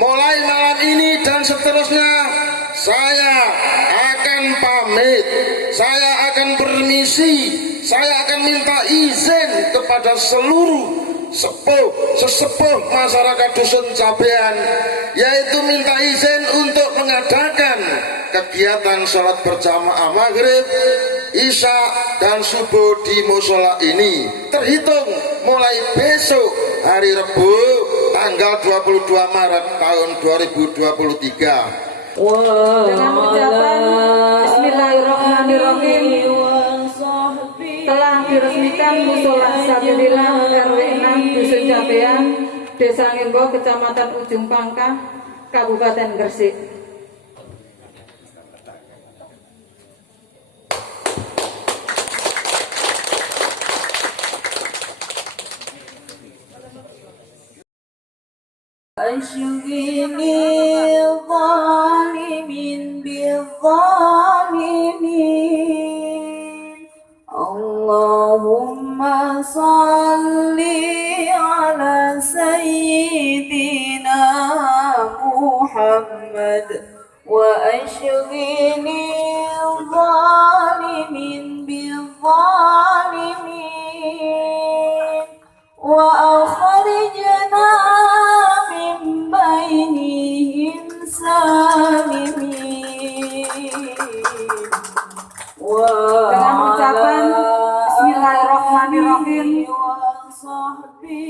Mulai malam ini dan seterusnya saya akan pamit, saya akan permisi, saya akan minta izin kepada seluruh sesepuh masyarakat Dusun Cabean, yaitu minta izin untuk mengadakan kegiatan sholat berjamaah maghrib, isya dan subuh di musola ini terhitung mulai besok hari Rabu tanggal 22 Maret tahun 2023. Dengan ucapan Bismillahirrahmanirrahim, telah diresmikan musola Sabilillah RW 6 Dusun Cabean, Desa Ngenggo, Kecamatan Ujung Pangkah, Kabupaten Gresik. أشغني الظالمين بالظالمين اللهم صل على سيدنا محمد وأشغني الظالمين بالظالمين وأخرجنا بينهم سالمين. Dengan ucapan Bismillahirrahmanirrahim,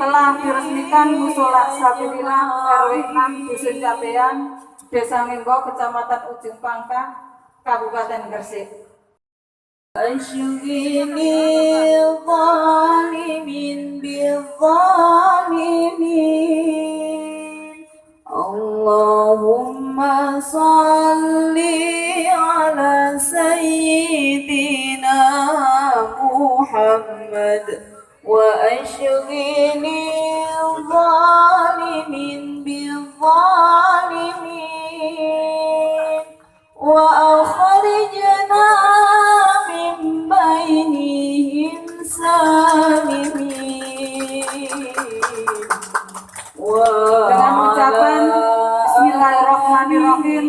telah diresmikan musola Sabilillah RW 6 Dusun Cabean, Desa Ngenggo, Kecamatan Ujung Pangkah, Kabupaten Gresik. أشغني الظالمين بالظالمين اللهم صل على سيدنا محمد وأشغني الظالمين بالظالمين وأخرجنا بينهم سالمين. Dengan ucapan Bismillahirrahmanirrahim,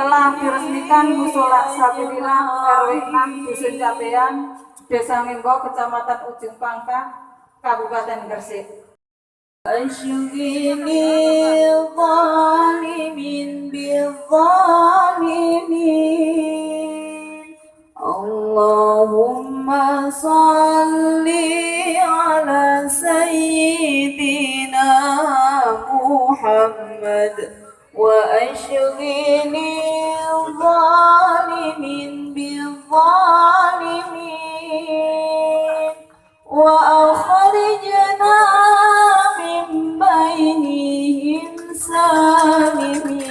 telah diresmikan musola Sabilillah RW 6 Dusun Cabean, Desa Ngenggo, Kecamatan Ujung Pangkah, Kabupaten Gresik. أشغني الظالمين بالظالمين اللهم صل على سيدنا محمد وأشغني الظالمين بالظالمين وأخرجنا بينهم سالمين.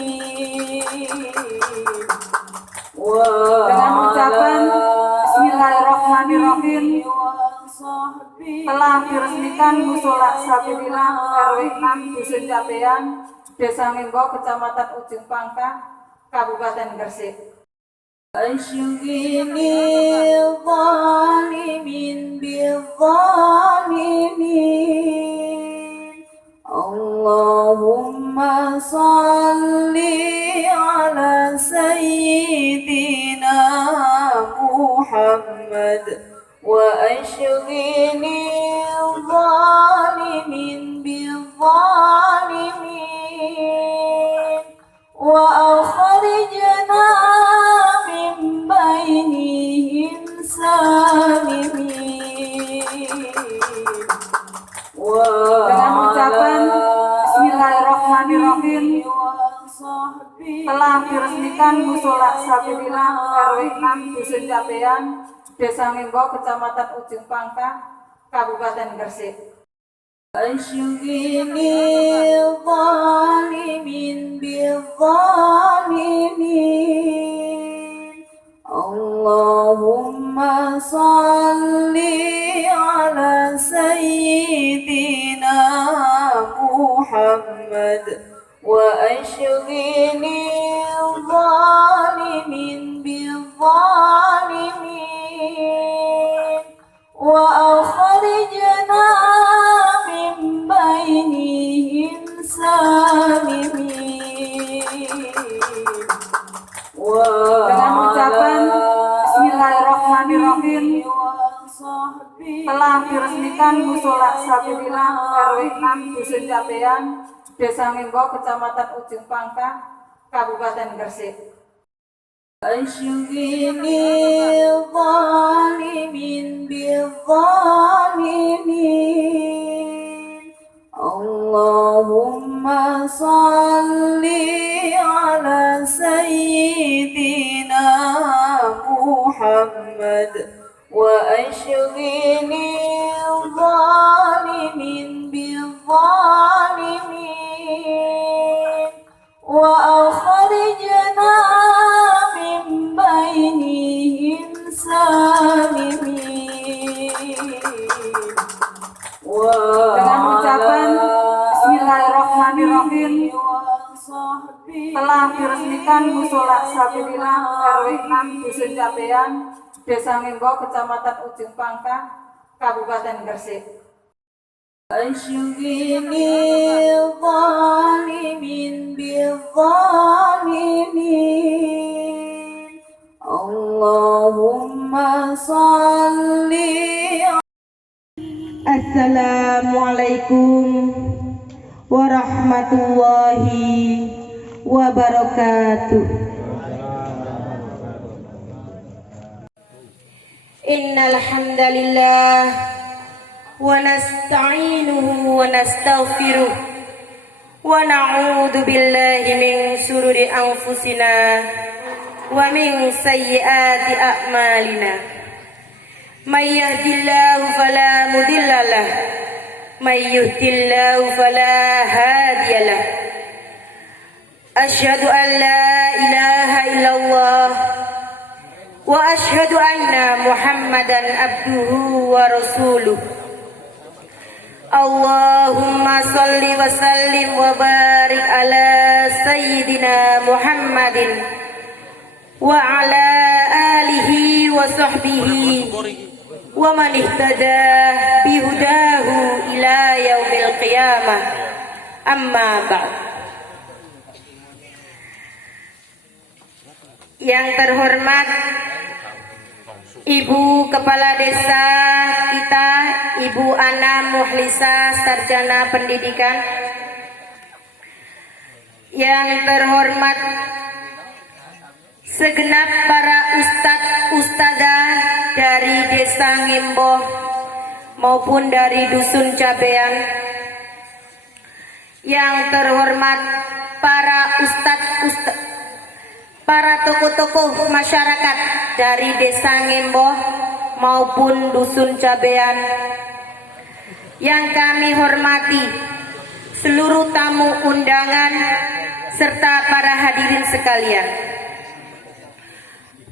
Dengan ucapan Bismillahirrahmanirrahim, telah diresmikan musola Sabilillah RW 6 Dusun Cabean, Desa Ngenggo, Kecamatan Ujung Pangkah, Kabupaten Gresik. أشغني الظالمين بالظالمين اللهم صل على سيدنا محمد وأشغني الظالمين بالظالمين وأخرجنا بينهم سالمين. Dengan ucapan Bismillahirrahmanirrahim, telah diresmikan musola Sabilillah RW 6 Dusun Cabean, Desa Ngenggo, Kecamatan Ujung Pangkah, Kabupaten Gresik. أشغني الظالمين بالظالمين اللهم صل على سيدنا محمد وأشغني الظالمين بالظالمين وأخرجنا من بينهم سالمين. Musola Sabilillah RW 6 Dusun Cabean, Desa Ngimbo, Kecamatan Ujung Pangkah, Kabupaten Gresik. أشغل الظالمين بالظالمين اللهم صل على سيدنا محمد وأشغل الظالمين بالظالمين وأخرجنا من بينهم سالمين Dengan ucapan Bismillahirrahmanirrahim, telah diresmikan Musola Sabilillah RW 6 Dusun Cabean, Desa Ngimbo, Kecamatan Ujung Pangkah, Kabupaten Gresik. أشغل الظالمين بالظالمين اللهم صل Assalamualaikum warahmatullahi wabarakatuh. Innal hamdalillah wa nasta'inuhu wa nastaghfiruh wa na'udzu billahi min shururi anfusina wa min sayyiati a'malina. May yahdihillahu fala mudhillalah, may yudhlillahu fala hadiyalah. Asyhadu an la ilaha illallah wa asyhadu anna Muhammadan abduhu wa rasuluh. Allahumma salli wa sallim wa barik ala sayyidina Muhammadin wa ala alihi wa sahbihi wa man ihtada bihudahu ila yaumil qiyamah. Amma ba'd. Yang terhormat Ibu Kepala Desa kita, Ibu Ana Muhlisa, Sarjana Pendidikan. Yang terhormat segenap para ustadz-ustadzah dari Desa Ngimbo maupun dari Dusun Cabean. Yang terhormat para para tokoh-tokoh masyarakat dari Desa Ngimbo maupun Dusun Cabean. Yang kami hormati seluruh tamu undangan serta para hadirin sekalian.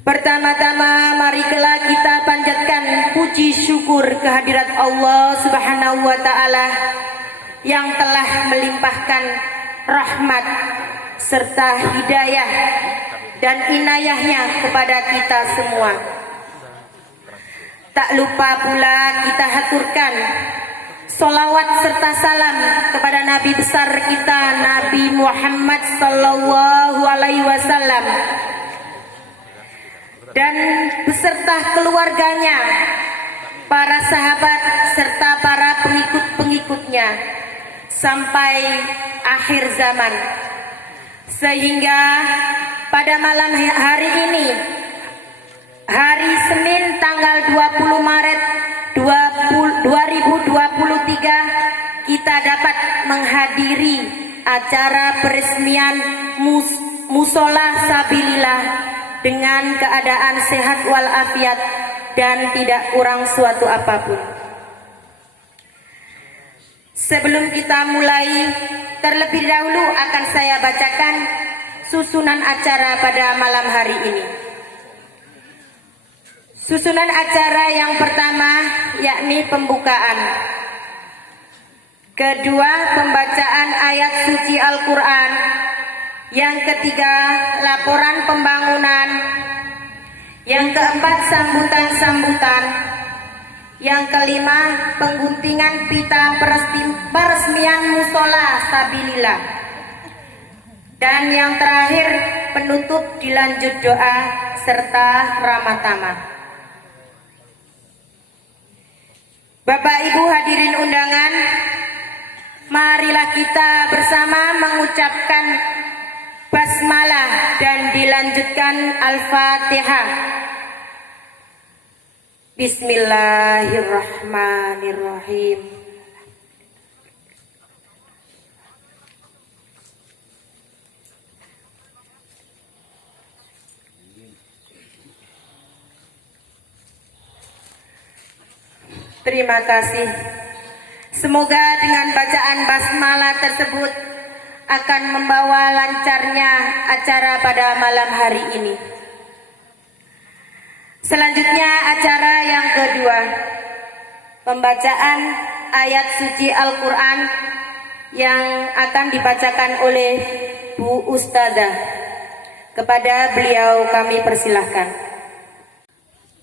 Pertama-tama marilah kita panjatkan puji syukur kehadirat Allah Subhanahu wa taala yang telah melimpahkan rahmat serta hidayah dan inayahnya kepada kita semua. Tak lupa pula kita haturkan sholawat serta salam kepada Nabi besar kita, Nabi Muhammad sallallahu alaihi wasallam, dan beserta keluarganya, para sahabat serta para pengikut-pengikutnya sampai akhir zaman. Sehingga pada malam hari ini, hari Senin tanggal 20 Maret 2023, kita dapat menghadiri acara peresmian Musola Sabilillah dengan keadaan sehat walafiat dan tidak kurang suatu apapun. Sebelum kita mulai, terlebih dahulu akan saya bacakan susunan acara pada malam hari ini. Susunan acara yang pertama yakni pembukaan. Kedua, pembacaan ayat suci Al-Quran. Yang ketiga, laporan pembangunan. Yang keempat, sambutan-sambutan. Yang kelima, pengguntingan pita peresmian Musola Sabilillah. Dan yang terakhir, penutup dilanjut doa serta ramah tamah. Bapak Ibu hadirin undangan, marilah kita bersama mengucapkan basmalah dan dilanjutkan Al-Fatihah. Bismillahirrahmanirrahim. Terima kasih. Semoga dengan bacaan basmalah tersebut akan membawa lancarnya acara pada malam hari ini. Selanjutnya acara yang kedua, pembacaan ayat suci Al-Quran yang akan dibacakan oleh Bu Ustadzah. Kepada beliau kami persilahkan.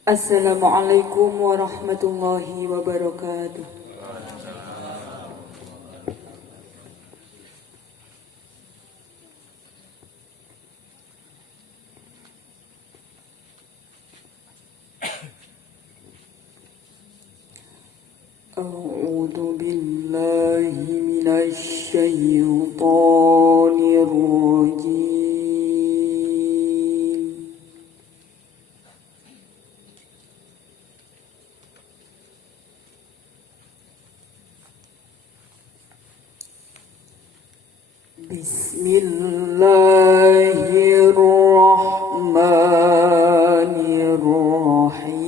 Assalamualaikum warahmatullahi wabarakatuh. A'udzu billahi minasy syaithanir rajim. Bismillahirrahmanirrahim.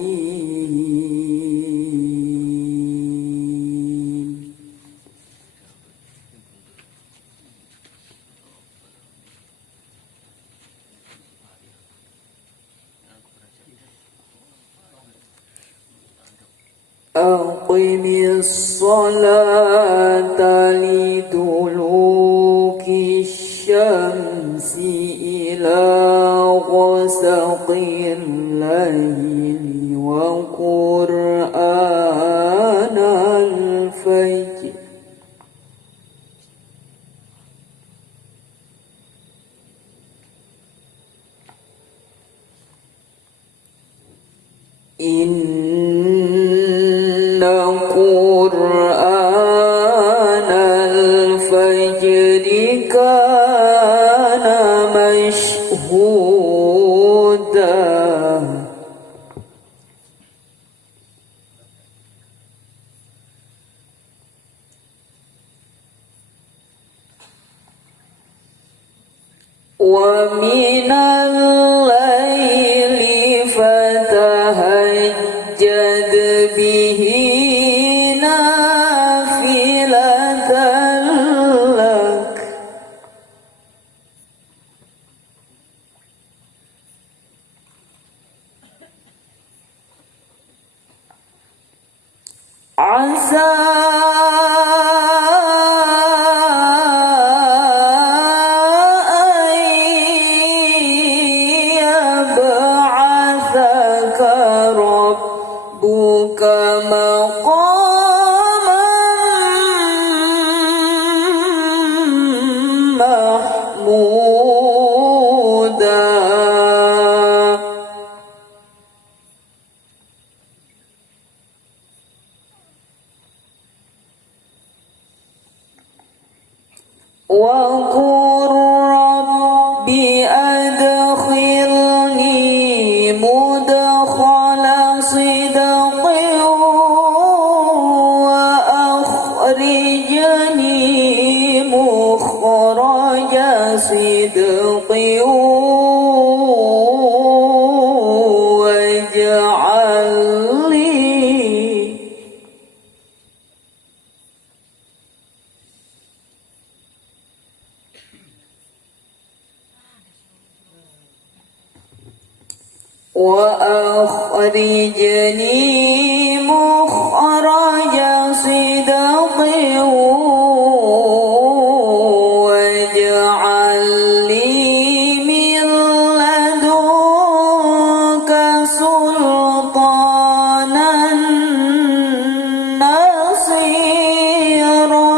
Aqimis salata liduluki syamsi ila ghasaqil laili wa qur'anal fajr. Inna qur'anal fajri kana mashhuda. Wa minal laili fatahajjad bihi nafilatan lak. Asa rabbuka maqaman mahmuda. Wa qur rabbi adkhilni mudkhala sidqin wa akhrijni mukhraja sidqin waj'al li وأخرجني مخرج صدق واجعل لي من لدنك سلطانا نصيرا.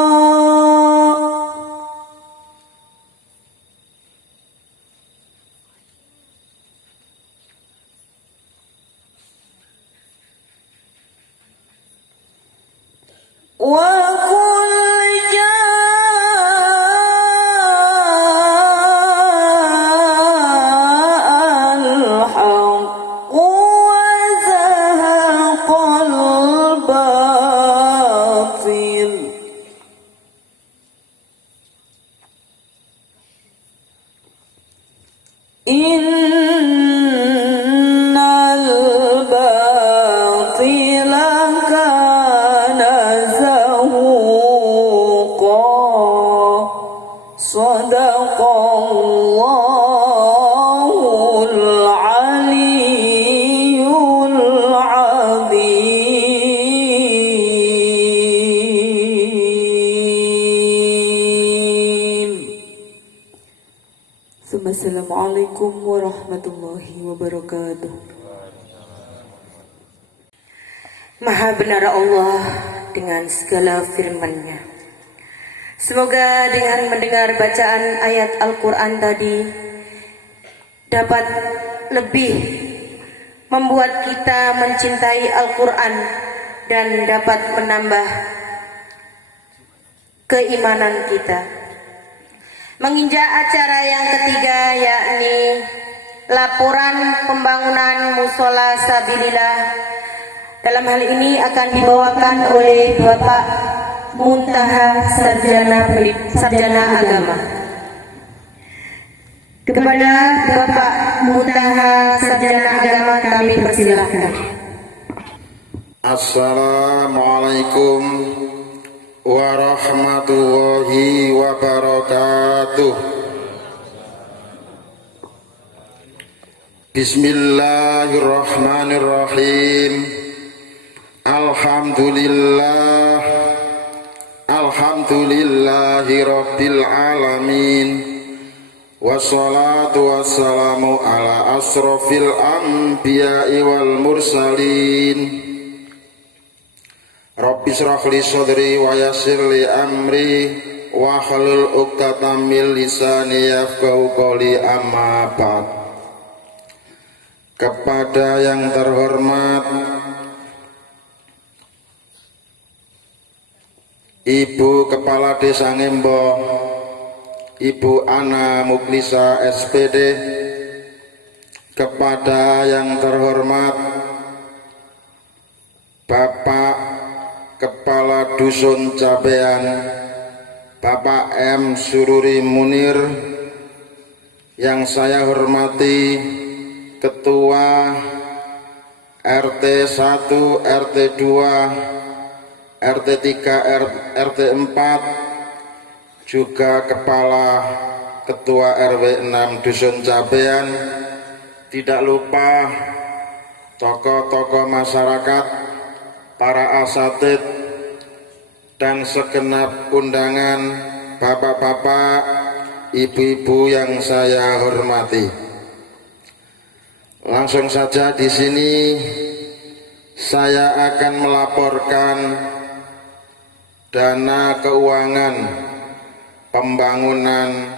Sadaqallahul aliyyul azim. Assalamualaikum warahmatullahi wabarakatuh. Maha benar Allah dengan segala firman-Nya. Semoga dengan mendengar bacaan ayat Al-Quran tadi dapat lebih membuat kita mencintai Al-Quran dan dapat menambah keimanan kita. Menginjak acara yang ketiga, yakni laporan pembangunan Musola Sabilillah. Dalam hal ini akan dibawakan oleh Bapak Muntaha Sarjana Agama. Kepada Bapak Muntaha Sarjana Agama kami persilahkan. Assalamualaikum warahmatullahi wabarakatuh. Bismillahirrahmanirrahim. Alhamdulillahi rabbil alamin. Wassalatu wassalamu ala asrofil anbiya'i wal mursalin. Rabbi shrah li sadri wa yassir li amri wa hlul 'uqdatam min lisani yafqahu qawli, amma ba'd. Kepada yang terhormat Ibu Kepala Desa Ngembo, Ibu Ana Muklisa SPD, kepada yang terhormat Bapak Kepala Dusun Cabean, Bapak M. Sururi Munir, yang saya hormati Ketua RT 1, RT 2, RT 3, RT 4, juga Kepala Ketua RW 6 Dusun Cabean, tidak lupa tokoh-tokoh masyarakat, para asatid, dan segenap undangan bapak-bapak, ibu-ibu yang saya hormati. Langsung saja di sini saya akan melaporkan dana keuangan pembangunan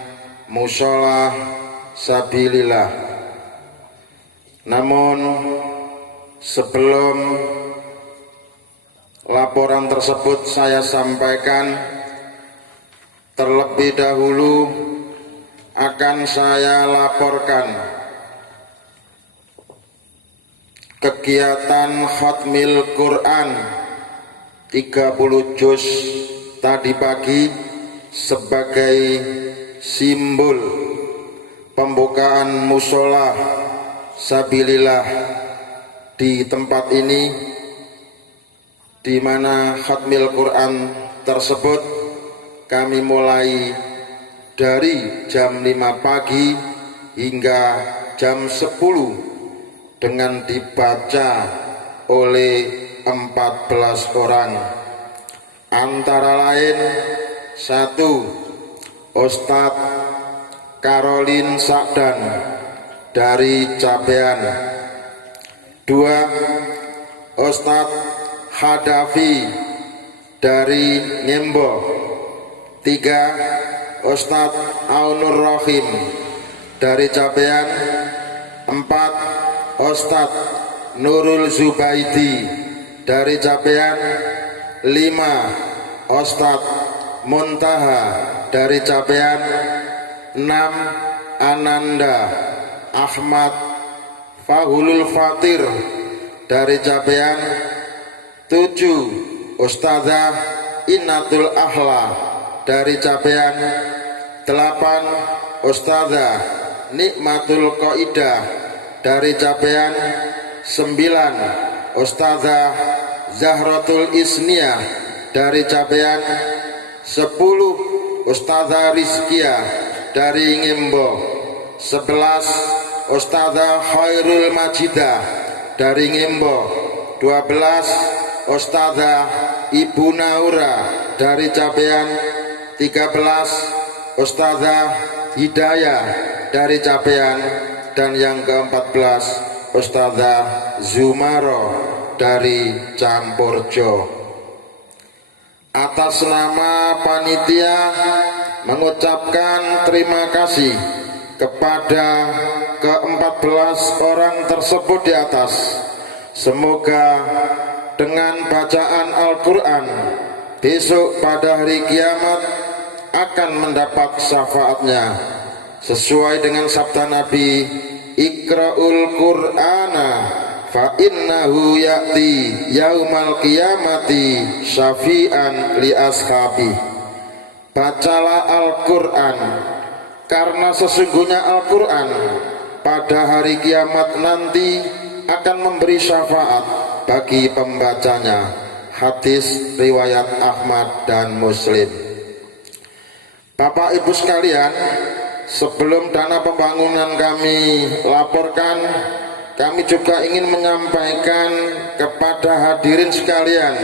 Musola Sabilillah. Namun sebelum laporan tersebut saya sampaikan, terlebih dahulu akan saya laporkan kegiatan Khatmil Quran 30 juz tadi pagi sebagai simbol pembukaan Musola Sabilillah di tempat ini, di mana Khatmil Quran tersebut kami mulai dari jam 5 pagi hingga jam 10 dengan dibaca oleh 14 orang, antara lain 1. Ustadz Karolin Sakdan dari Cabean, 2. Ustadz Hadafi dari Ngembo, 3. Ustadz Aunur Rohim dari Cabean, 4. Ustadz Nurul Zubaidi dari Cabean, 5. Ustadz Muntaha dari Cabean, 6. Ananda Ahmad Fahulul Fatir dari Cabean, 7. Ustadzah Inatul Ahla dari Cabean, 8. Ustadzah Nikmatul Qaidah dari Cabean, 9. Ustadzah Zahratul Isniyah dari Cabean, 10. Ustadzah Rizkia dari Ngimbo. 11 Ustadzah Khairul Majidah dari Ngimbo. 12 Ustadzah Ibu Naura dari Cabean. 13 Ustadzah Hidayah dari Cabean. Dan yang ke-14 Ustadzah Zumaro dari Campurjo. Atas nama panitia mengucapkan terima kasih kepada ke-14 orang tersebut di atas. Semoga dengan bacaan Al-Quran besok pada hari kiamat akan mendapat syafaatnya sesuai dengan sabda Nabi, Iqra'ul Qur'ana fa innahu ya'ti yaumal qiyamati syafi'an li ashabi. Bacalah Al-Quran, karena sesungguhnya Al-Quran pada hari kiamat nanti akan memberi syafaat bagi pembacanya. Hadis riwayat Ahmad dan Muslim. Bapak Ibu sekalian, sebelum dana pembangunan kami laporkan, kami juga ingin menyampaikan kepada hadirin sekalian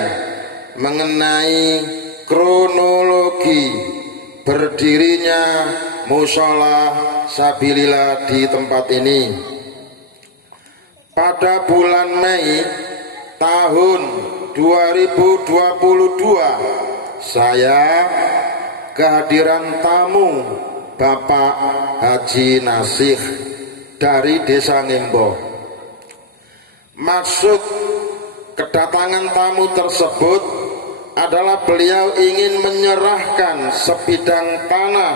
mengenai kronologi berdirinya Mushola Sabilillah di tempat ini. Pada bulan Mei tahun 2022 saya kehadiran tamu Bapak Haji Nasih dari Desa Ngimbo. Maksud kedatangan tamu tersebut adalah beliau ingin menyerahkan sebidang tanah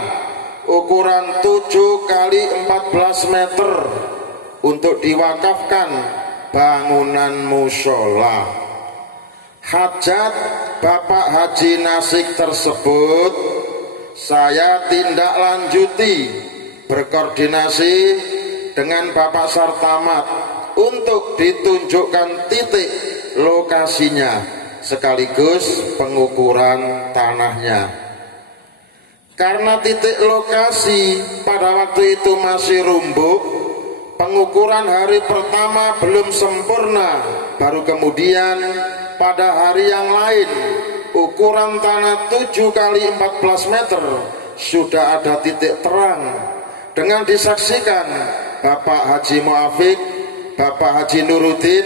ukuran 7 kali 14 meter untuk diwakafkan bangunan mushola. Hajat Bapak Haji Nasik tersebut saya tindak lanjuti berkoordinasi dengan Bapak Sartamat untuk ditunjukkan titik lokasinya sekaligus pengukuran tanahnya. Karena titik lokasi pada waktu itu masih rumbuk, pengukuran hari pertama belum sempurna, baru kemudian pada hari yang lain ukuran tanah 7 kali 14 meter sudah ada titik terang dengan disaksikan Bapak Haji Muafiq, Bapak Haji Nuruddin,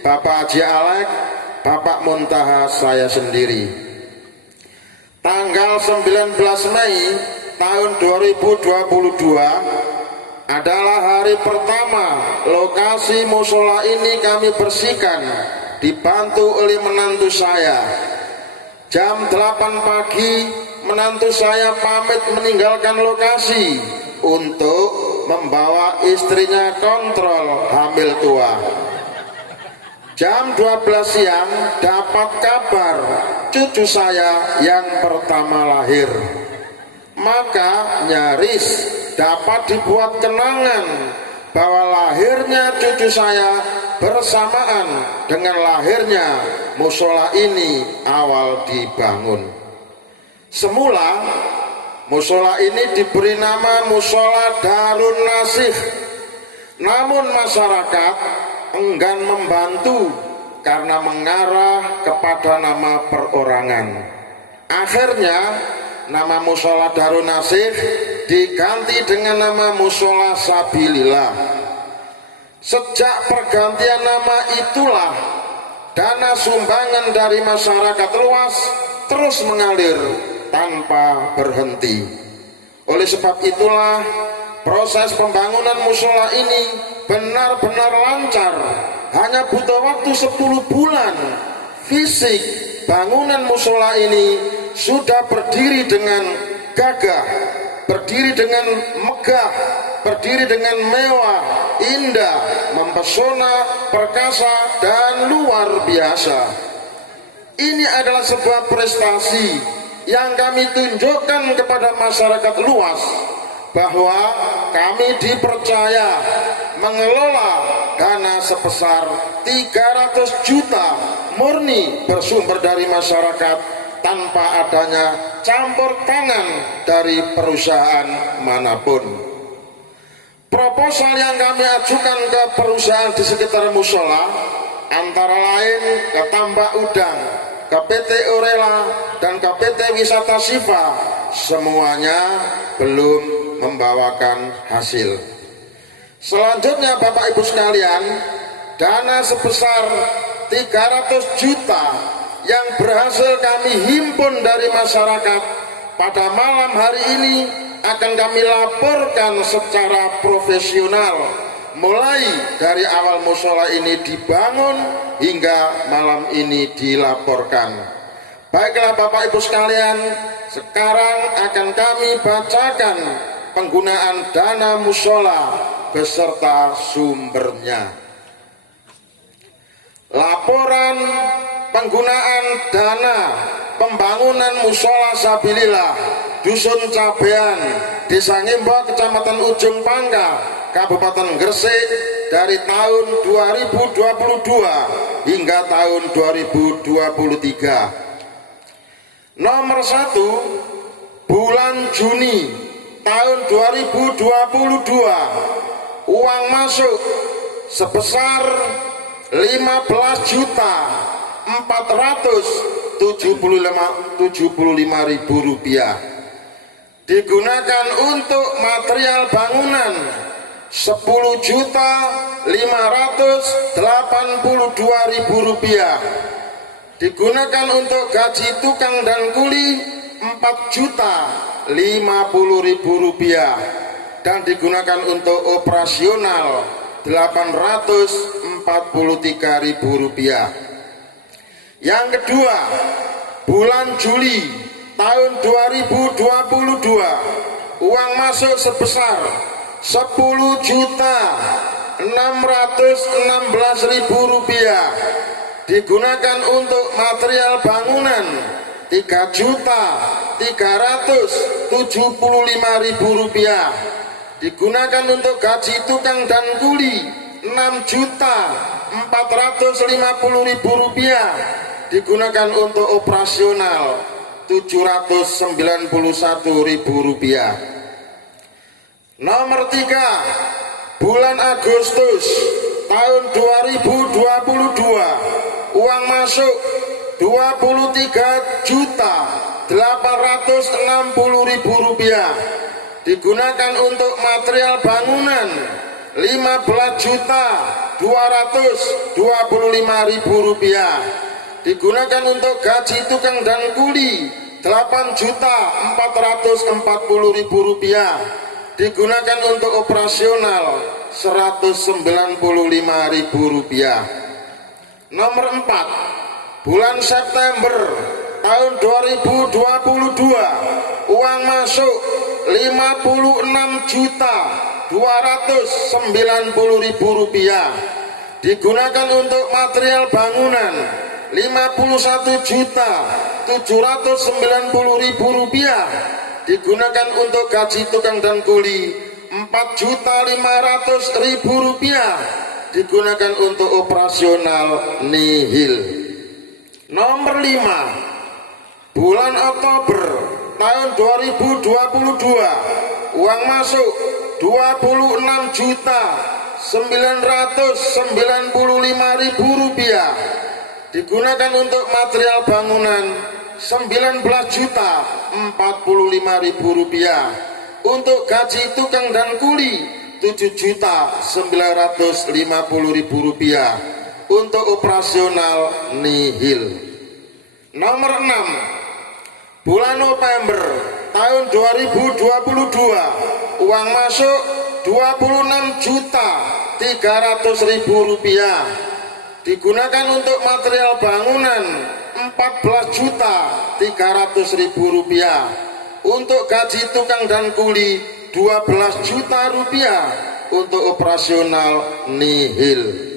Bapak Haji Alek, Bapak Muntaha, saya sendiri. Tanggal 19 Mei tahun 2022 adalah hari pertama lokasi musola ini kami bersihkan, dibantu oleh menantu saya. Jam 8 pagi menantu saya pamit meninggalkan lokasi untuk membawa istrinya kontrol hamil tua. Jam 12 siang dapat kabar cucu saya yang pertama lahir. Maka nyaris dapat dibuat kenangan bahwa lahirnya cucu saya bersamaan dengan lahirnya musola ini awal dibangun. Semula musola ini diberi nama Musola Darun Nasih, namun masyarakat enggan membantu karena mengarah kepada nama perorangan. Akhirnya nama Musola Darun Nasih diganti dengan nama Musola Sabilillah. Sejak pergantian nama itulah dana sumbangan dari masyarakat luas terus mengalir tanpa berhenti. Oleh sebab itulah proses pembangunan musola ini benar-benar lancar. Hanya butuh waktu 10 bulan, fisik bangunan musola ini sudah berdiri dengan gagah, berdiri dengan megah, berdiri dengan mewah, indah, mempesona, perkasa, dan luar biasa. Ini adalah sebuah prestasi yang kami tunjukkan kepada masyarakat luas bahwa kami dipercaya mengelola dana sebesar 300 juta murni bersumber dari masyarakat tanpa adanya campur tangan dari perusahaan manapun. Proposal yang kami ajukan ke perusahaan di sekitar musola antara lain ke Tambak Udang, ke PT Orela, dan ke PT Wisata Siva, semuanya belum membawakan hasil. Selanjutnya Bapak Ibu sekalian, dana sebesar 300 juta yang berhasil kami himpun dari masyarakat pada malam hari ini akan kami laporkan secara profesional, mulai dari awal musola ini dibangun hingga malam ini dilaporkan. Baiklah Bapak Ibu sekalian, sekarang akan kami bacakan penggunaan dana musola beserta sumbernya. Laporan penggunaan dana pembangunan musola Sabilillah Dusun Cabean, Desa Ngimbo, Kecamatan Ujung Pangka, Kabupaten Gresik dari tahun 2022 hingga tahun 2023. Nomor 1, bulan Juni tahun 2022, uang masuk sebesar 15.475.000 rupiah, digunakan untuk material bangunan 10.582.000 rupiah, digunakan untuk gaji tukang dan kuli 4.050.000 rupiah, dan digunakan untuk operasional 843.000 rupiah. Yang kedua, bulan Juli tahun 2022, uang masuk sebesar 10.616.000 rupiah, digunakan untuk material bangunan 3.375.000 rupiah, digunakan untuk gaji tukang dan kuli 6.450.000 rupiah, digunakan untuk operasional 791.000 rupiah. Nomor 3, bulan Agustus tahun 2022, uang masuk 23.860.000 rupiah, digunakan untuk material bangunan 15.225.000 rupiah, digunakan untuk gaji tukang dan kuli 8.440.000 rupiah, digunakan untuk operasional 195.000 rupiah. Nomor 4, bulan September tahun 2022, uang masuk 56.290.000 rupiah, digunakan untuk material bangunan 51.790.000 rupiah, digunakan untuk gaji tukang dan kuli 4.500.000 rupiah, digunakan untuk operasional nihil. Nomor 5, bulan Oktober tahun 2022, uang masuk 26.995.000 rupiah, digunakan untuk material bangunan 19.045.000 rupiah, untuk gaji tukang dan kuli 7.950.000 rupiah, untuk operasional nihil. Nomor 6, bulan November tahun 2022, uang masuk 26.300.000 rupiah, digunakan untuk material bangunan 14.300.000 rupiah, untuk gaji tukang dan kuli 12 juta rupiah, untuk operasional nihil.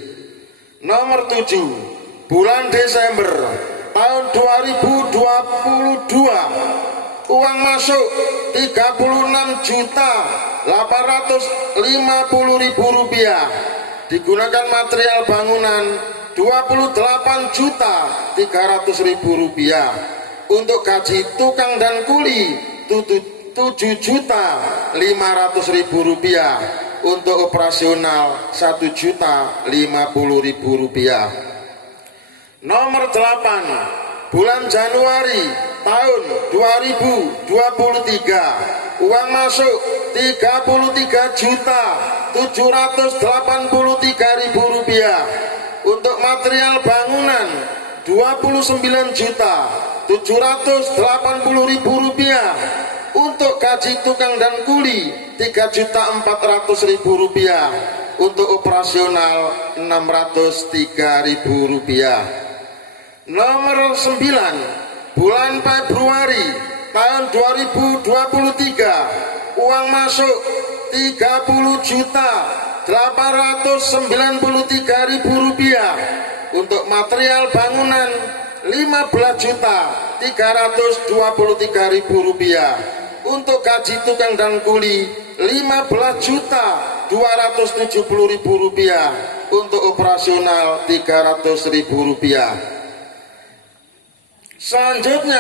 Nomor 7, bulan Desember tahun 2022, uang masuk 36.850.000 rupiah, digunakan material bangunan 28.300.000 rupiah, Untuk gaji tukang dan kuli 7.500.000 rupiah. Untuk operasional 1.050.000 rupiah. Nomor 8, bulan Januari tahun 2023, uang masuk 33.783.000 rupiah. Untuk material bangunan 29.780.000 rupiah. Untuk gaji tukang dan kuli 3.400.000 rupiah. Untuk operasional 603.000 rupiah. Nomor 9, bulan Februari tahun 2023, uang masuk 30.893.000 rupiah. Untuk material bangunan 15.323.000 rupiah. Untuk gaji tukang dan kuli 15.270.000 rupiah. Untuk operasional 300.000 rupiah. Selanjutnya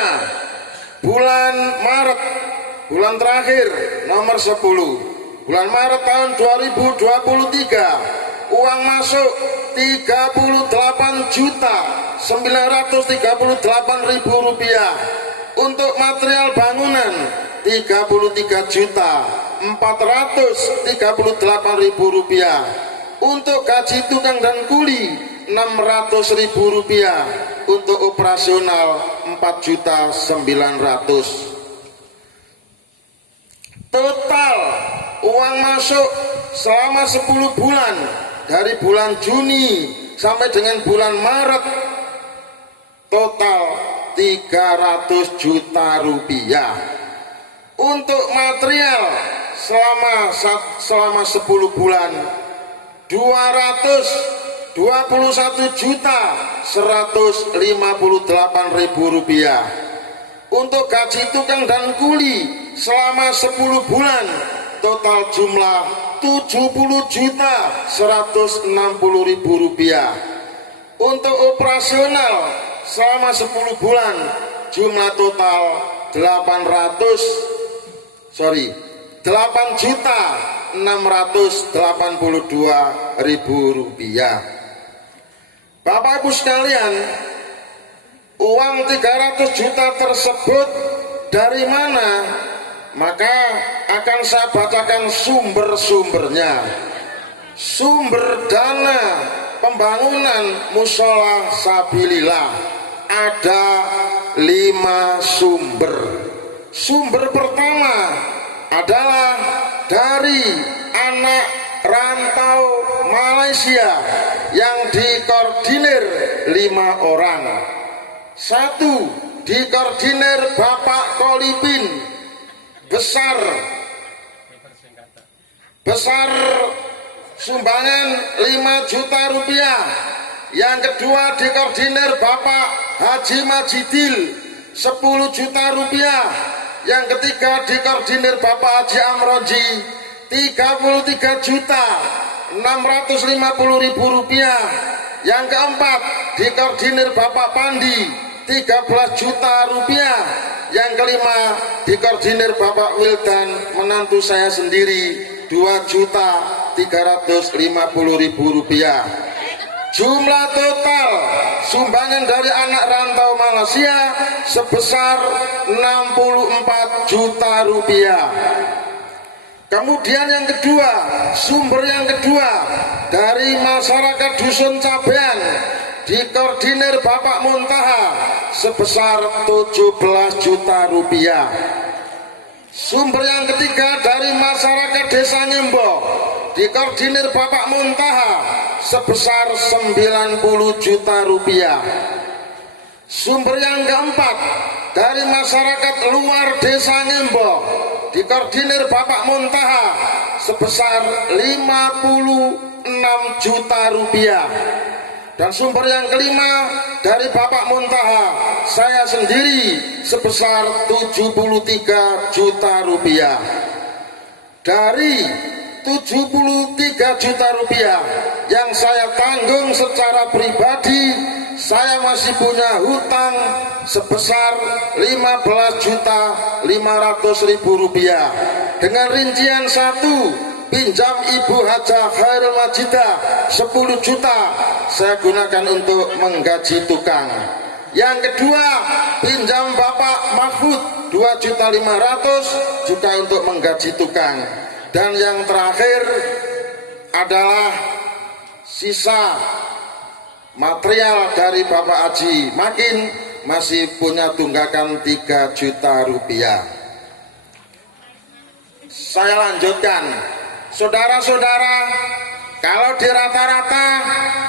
bulan Maret, bulan terakhir nomor 10, bulan Maret tahun 2023, uang masuk 38.938.000 rupiah. Untuk material bangunan 33.438.000 rupiah. Untuk gaji tukang dan kuli 600.000 rupiah. Untuk operasional 4.900.000. Total uang masuk selama 10 bulan dari bulan Juni sampai dengan bulan Maret total 300 juta rupiah. Untuk material selama 10 bulan 221.158.000 rupiah. Untuk gaji tukang dan kuli selama 10 bulan total jumlah 70.160.000 rupiah. Untuk operasional selama 10 bulan jumlah total 8.682.000 rupiah. Bapak Ibu sekalian, uang 300 juta tersebut dari mana? Maka akan saya bacakan sumber-sumbernya. Sumber dana pembangunan musola sabilillah ada 5 sumber. Sumber pertama adalah dari anak rantau Malaysia yang dikoordinir 5 orang. 1, dikoordinir Bapak Kolipin, besar sumbangan 5 juta rupiah. Yang kedua dikoordinir Bapak Haji Majidil 10 juta rupiah. Yang ketiga dikoordinir Bapak Haji Amroji 33.650.000 rupiah. Yang keempat dikoordinir Bapak Pandi 13 juta rupiah. Yang kelima dikoordinir Bapak Wildan menantu saya sendiri 2.350.000 rupiah. Jumlah total sumbangan dari anak rantau Malaysia sebesar 64 juta rupiah. Kemudian yang kedua, sumber yang kedua dari masyarakat Dusun Cabean dikoordinir Bapak Muntaha sebesar 17 juta rupiah. Sumber yang ketiga dari masyarakat Desa Nyembo dikoordinir Bapak Muntaha sebesar 90 juta rupiah. Sumber yang keempat dari masyarakat luar Desa Nyembo dikoordinir Bapak Muntaha sebesar 56 juta rupiah. Dan sumber yang kelima dari Bapak Muntaha saya sendiri sebesar 73 juta rupiah. Dari 73 juta rupiah yang saya tanggung secara pribadi. Saya masih punya hutang sebesar 15.500.000 rupiah dengan rincian 1, pinjam Ibu Hajah Khairul Majidah 10 juta saya gunakan untuk menggaji tukang. Yang kedua, pinjam Bapak Mahfud 2.500.000 juga untuk menggaji tukang. Dan yang terakhir adalah sisa material dari Bapak Haji Makin masih punya tunggakan 3 juta rupiah. Saya lanjutkan, saudara-saudara, kalau di rata-rata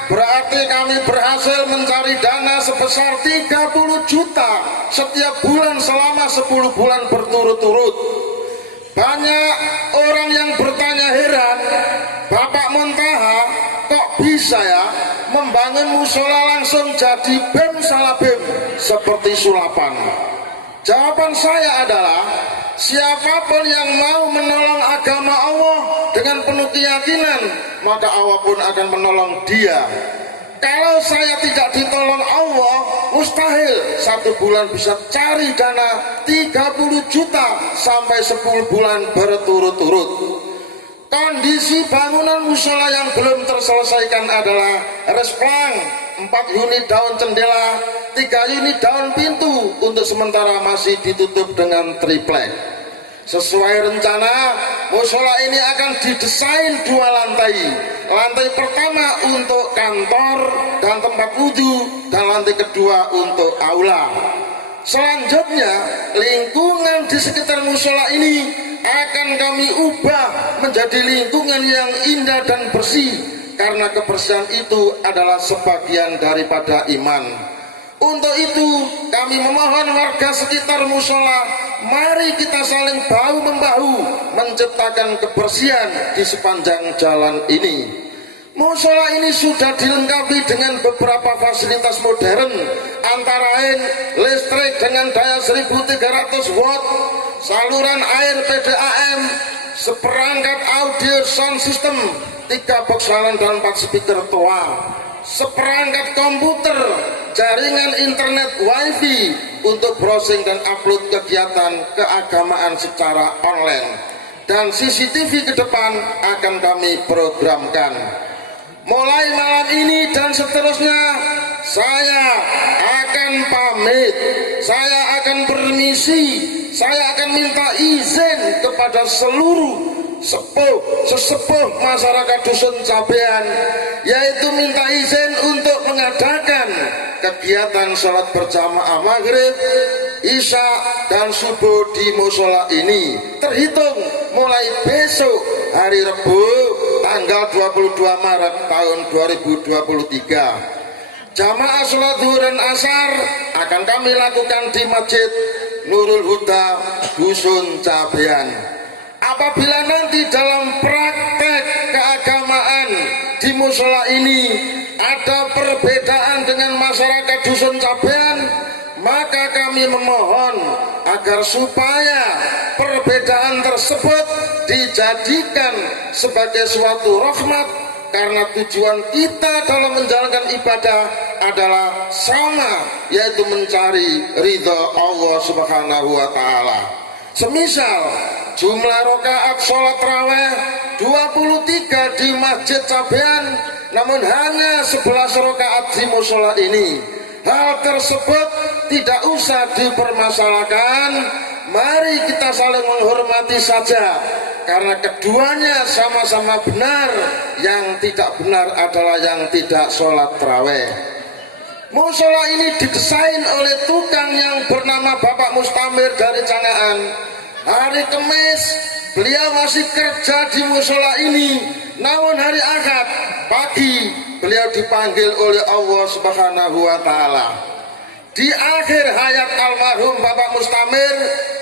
berarti kami berhasil mencari dana sebesar 30 juta setiap bulan selama 10 bulan berturut-turut. Banyak orang yang bertanya heran, Bapak Muntaha kok bisa ya membangun musola langsung jadi BEM salah BEM seperti sulapan? Jawaban saya adalah, siapapun yang mau menolong agama Allah dengan penuh keyakinan, maka Allah pun akan menolong dia. Kalau saya tidak ditolong Allah, mustahil 1 bulan bisa cari dana 30 juta sampai 10 bulan berturut-turut. Kondisi bangunan musola yang belum terselesaikan adalah resplang, 4 unit daun jendela, 3 unit daun pintu, untuk sementara masih ditutup dengan triplek. Sesuai rencana, musola ini akan didesain 2 lantai. Lantai pertama untuk kantor dan tempat wudhu, dan lantai kedua untuk aula. Selanjutnya, lingkungan di sekitar musola ini akan kami ubah menjadi lingkungan yang indah dan bersih, karena kebersihan itu adalah sebagian daripada iman. Untuk itu kami memohon warga sekitar musola, mari kita saling bahu-membahu menciptakan kebersihan di sepanjang jalan ini. Musola ini sudah dilengkapi dengan beberapa fasilitas modern, antara lain listrik dengan daya 1300 watt, saluran air PDAM, seperangkat audio sound system, 3 box salon dan 4 speaker toa, seperangkat komputer, jaringan internet wifi untuk browsing dan upload kegiatan keagamaan secara online, dan CCTV ke depan akan kami programkan. Mulai malam ini dan seterusnya, saya akan pamit, saya akan bermisi, saya akan minta izin kepada seluruh sesepuh masyarakat Dusun Cabean, yaitu minta izin untuk mengadakan kegiatan sholat berjamaah maghrib, isya dan subuh di musola ini, terhitung mulai besok hari Rabu tanggal 22 Maret tahun 2023. Jamaah sholat zuhur dan asar akan kami lakukan di Masjid Nurul Huda Dusun Cabean. Apabila nanti dalam praktek keagamaan di musola ini ada perbedaan dengan masyarakat Dusun Cabean, maka kami memohon agar supaya perbedaan tersebut dijadikan sebagai suatu rahmat, karena tujuan kita dalam menjalankan ibadah adalah sama, yaitu mencari ridha Allah Subhanahu wa Ta'ala. Semisal jumlah rakaat sholat raweh 23 di Masjid Cabean, namun hanya 11 rakaat di musola ini, hal tersebut tidak usah dipermasalahkan. Mari kita saling menghormati saja, karena keduanya sama-sama benar. Yang tidak benar adalah yang tidak sholat tarawih. Musola ini didesain oleh tukang yang bernama Bapak Mustamir dari Cangaan. Hari Kamis beliau masih kerja di musola ini, namun hari Ahad pagi beliau dipanggil oleh Allah Subhanahu wa Ta'ala. Di akhir hayat almarhum Bapak Mustamir,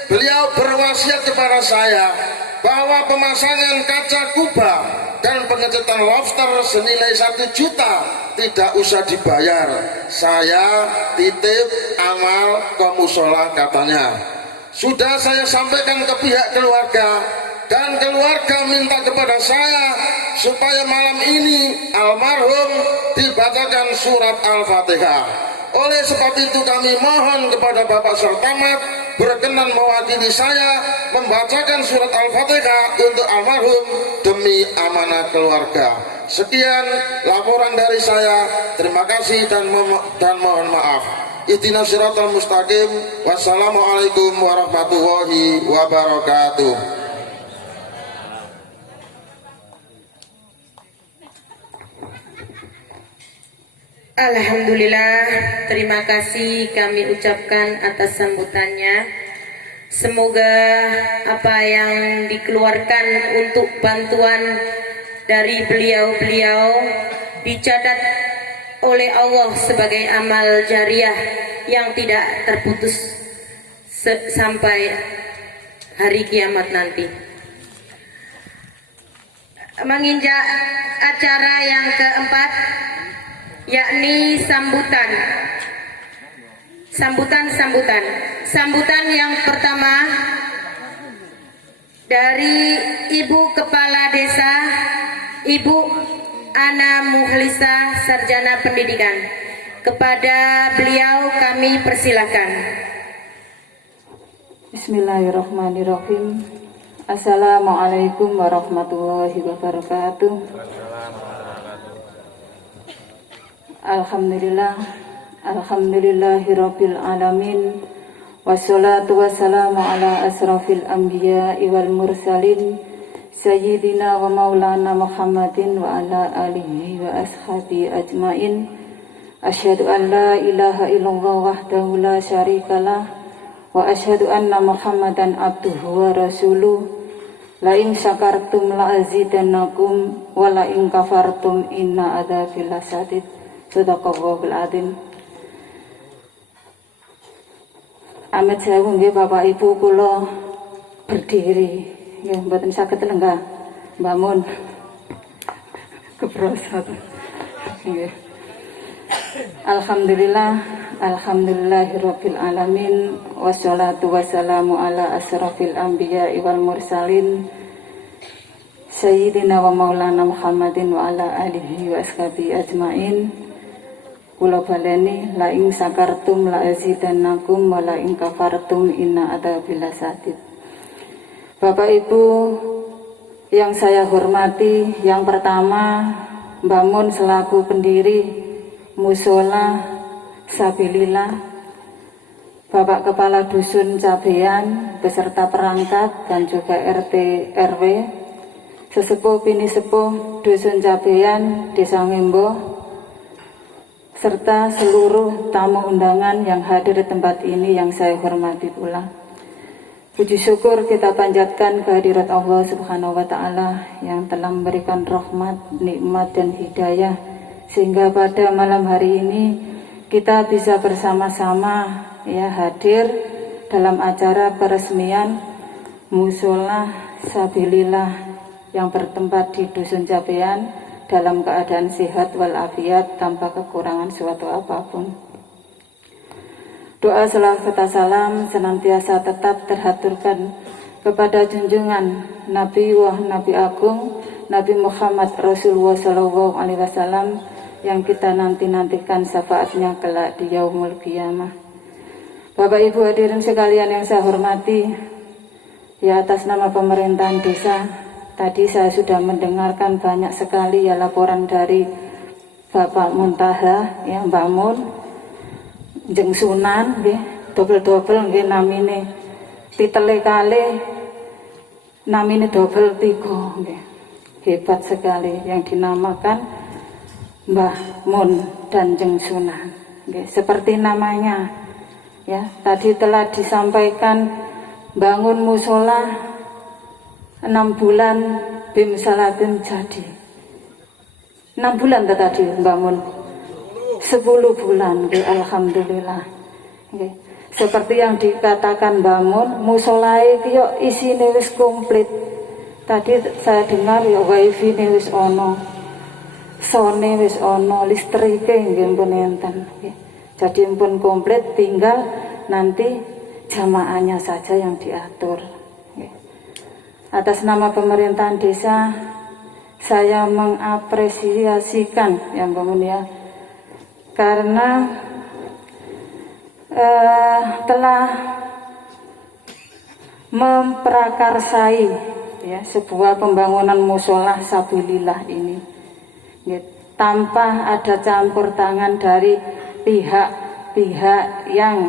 beliau berwasiat kepada saya bahwa pemasangan kaca kuba dan pengecetan lofter senilai 1 juta tidak usah dibayar. Saya titip amal ke musola, katanya. Sudah saya sampaikan ke pihak keluarga, dan keluarga minta kepada saya supaya malam ini almarhum dibacakan surat Al-Fatihah. Oleh sebab itu kami mohon kepada Bapak Sertamat berkenan mewakili saya membacakan surat Al-Fatihah untuk almarhum demi amanah keluarga. Sekian laporan dari saya. Terima kasih dan mohon maaf. Ihdinas siratal mustaqim. Wassalamualaikum warahmatullahi wabarakatuh. Alhamdulillah, terima kasih kami ucapkan atas sambutannya. Semoga apa yang dikeluarkan untuk bantuan dari beliau-beliau dicatat oleh Allah sebagai amal jariah yang tidak terputus sampai hari kiamat nanti. Menginjak acara yang keempat, yakni sambutan yang pertama dari Ibu Kepala Desa, Ibu Ana Muhlisa, Sarjana Pendidikan. Kepada beliau kami persilakan. Bismillahirrahmanirrahim. Assalamualaikum warahmatullahi wabarakatuh. Alhamdulillahirabbil alamin. Wassalatu wassalamu ala asrafil anbiya'i wal mursalin sayyidina wa maulana Muhammadin wa ala alihi wa ashabi ajmain. Asyhadu an la ilaha illallah wahdahu la syarikalah wa asyhadu anna Muhammadan abduhu wa rasuluh. La in syakartum la azidannakum wa la in kafartum inna adzabi lasadid. Sadaqallahul adzim. Amit sewu nggih Bapak Ibu, kula berdiri nggih mboten saged lenggah mbangun keprosot nggih. Alhamdulillahirabbil alamin. Wassalatu wassalamu ala asrafil anbiya'i wal mursalin sayyidina wa maulana Muhammadin wa ala alihi wa ashabi ajmain. Kula baleni, la ing sakartum la azidannakum wa la ing kafartum inna adzabil lasadid. Bapak Ibu yang saya hormati, yang pertama Mbak Mun selaku pendiri Musola Sabilillah, Bapak Kepala Dusun Cabean beserta perangkat dan juga RT RW, sesepuh bini sepuh Dusun Cabean Desa Ngembo, serta seluruh tamu undangan yang hadir di tempat ini yang saya hormati pula. Puji syukur kita panjatkan kehadirat Allah Subhanahu wa Ta'ala yang telah memberikan rahmat, nikmat, dan hidayah, sehingga pada malam hari ini kita bisa bersama-sama hadir dalam acara peresmian Musola Sabilillah yang bertempat di Dusun Cabean dalam keadaan sehat walafiat tanpa kekurangan suatu apapun. Doa selawat serta salam senantiasa tetap terhaturkan kepada junjungan Nabi Nabi Agung Nabi Muhammad Rasulullah SAW yang kita nantikan syafaatnya kelak di yaumul qiyamah. Bapak Ibu hadirin sekalian yang saya hormati, atas nama pemerintahan desa, tadi saya sudah mendengarkan banyak sekali laporan dari Bapak Muntaha, Mbak Mun, Jeng Sunan, double nggih namine, titele kali namine double 3 nggih. Hebat sekali yang dinamakan Mbah Mun dan Jeng Sunan. Nggih, seperti namanya tadi telah disampaikan bangun musola 6 bulan bim salatin jadi 6 bulan tadi bangun 10 bulan alhamdulillah. Seperti yang dikatakan bangun musolai yo isine wis komplit. Tadi saya dengar wifi ne wis ono, sone wis ono, listrike nggih pun enten. Jadi pun komplit, tinggal nanti jamaahnya saja yang diatur. Atas nama pemerintahan desa, saya mengapresiasikan ya Mbak Mun ya, karena telah memprakarsai ya sebuah pembangunan musola sabilillah ini ya, tanpa ada campur tangan dari pihak-pihak yang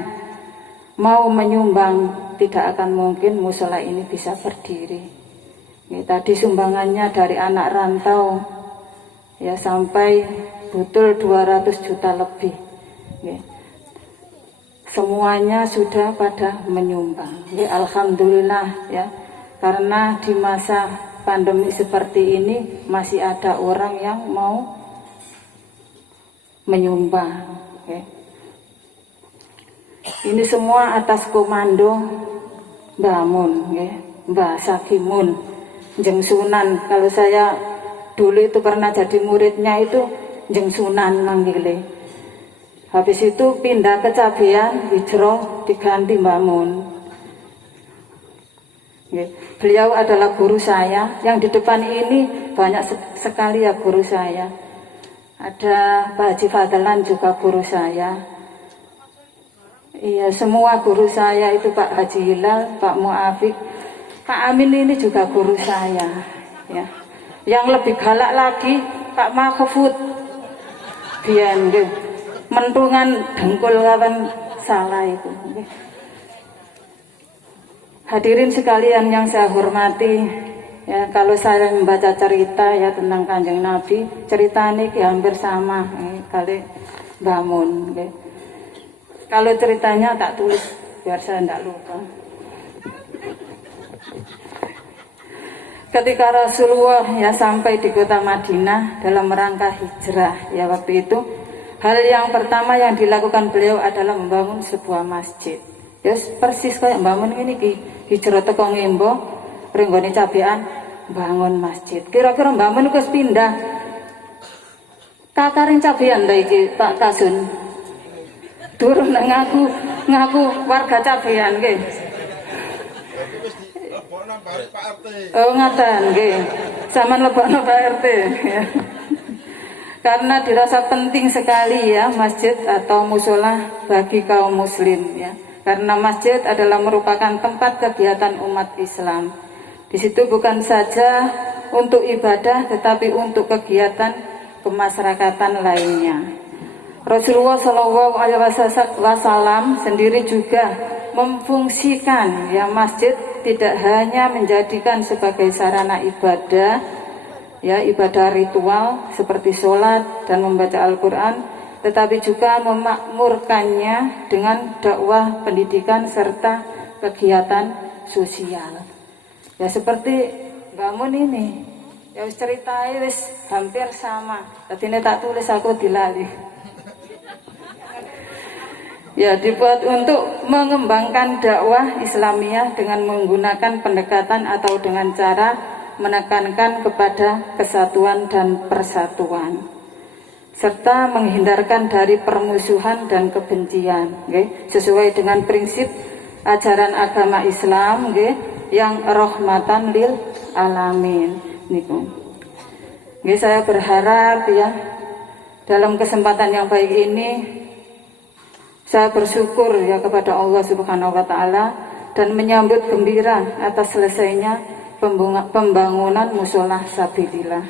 mau menyumbang. Tidak akan mungkin musola ini bisa berdiri. Ini tadi sumbangannya dari anak rantau ya sampai betul 200 juta lebih. Ya. Semuanya sudah pada menyumbang. Ya, alhamdulillah ya. Karena di masa pandemi seperti ini masih ada orang yang mau menyumbang. Ya. Ini semua atas komando Mbah Mun, ya, Mbah Sakimun, Jeng Sunan. Kalau saya dulu itu pernah jadi muridnya itu Jeng Sunan manggilnya. Habis itu pindah ke Cabean, hijrah diganti Mbah Mun. Ya, beliau adalah guru saya. Yang di depan ini banyak sekali ya guru saya. Ada Pak Haji Fadlan juga guru saya. Iya, semua guru saya itu Pak Haji Hilal, Pak Muafik, Pak Amin ini juga guru saya. Ya. Yang lebih galak lagi Pak Mahfud, biyen mentungan dengkul kawan salah itu. Hadirin sekalian yang saya hormati, ya kalau saya membaca cerita ya tentang Kanjeng Nabi, cerita ini hampir sama kali Mbah Mun. Kalau ceritanya tak tulis biar saya tidak lupa. Ketika Rasulullah ya sampai di kota Madinah dalam rangka hijrah ya waktu itu, hal yang pertama yang dilakukan beliau adalah membangun sebuah masjid. Ya persis kayak bangun ini ki hijrah teko Ngembo, ringgone Cabean bangun masjid. Kira-kira bangun wis pindah Kakaring Cabean ta iki Pak Kasun. Durung ngaku warga Cabean nggih. Oh ngaten nggih. Zaman lebokno Pak RT ya. Karena dirasa penting sekali ya masjid atau musola bagi kaum muslim ya. Karena masjid adalah merupakan tempat kegiatan umat Islam. Di situ bukan saja untuk ibadah tetapi untuk kegiatan kemasyarakatan lainnya. Rasulullah SAW sendiri juga memfungsikan ya masjid tidak hanya menjadikan sebagai sarana ibadah ya ibadah ritual seperti sholat dan membaca Al-Quran, tetapi juga memakmurkannya dengan dakwah pendidikan serta kegiatan sosial ya seperti bangun ini ya ceritanya wis hampir sama tadi ini tak tulis aku dilali. Ya, dibuat untuk mengembangkan dakwah Islamiyah dengan menggunakan pendekatan atau dengan cara menekankan kepada kesatuan dan persatuan serta menghindarkan dari permusuhan dan kebencian okay? Sesuai dengan prinsip ajaran agama Islam okay? Yang rahmatan lil alamin niku. Okay, saya berharap ya dalam kesempatan yang baik ini saya bersyukur ya kepada Allah Subhanahu wa taala dan menyambut gembira atas selesainya pembangunan musola sabilillah.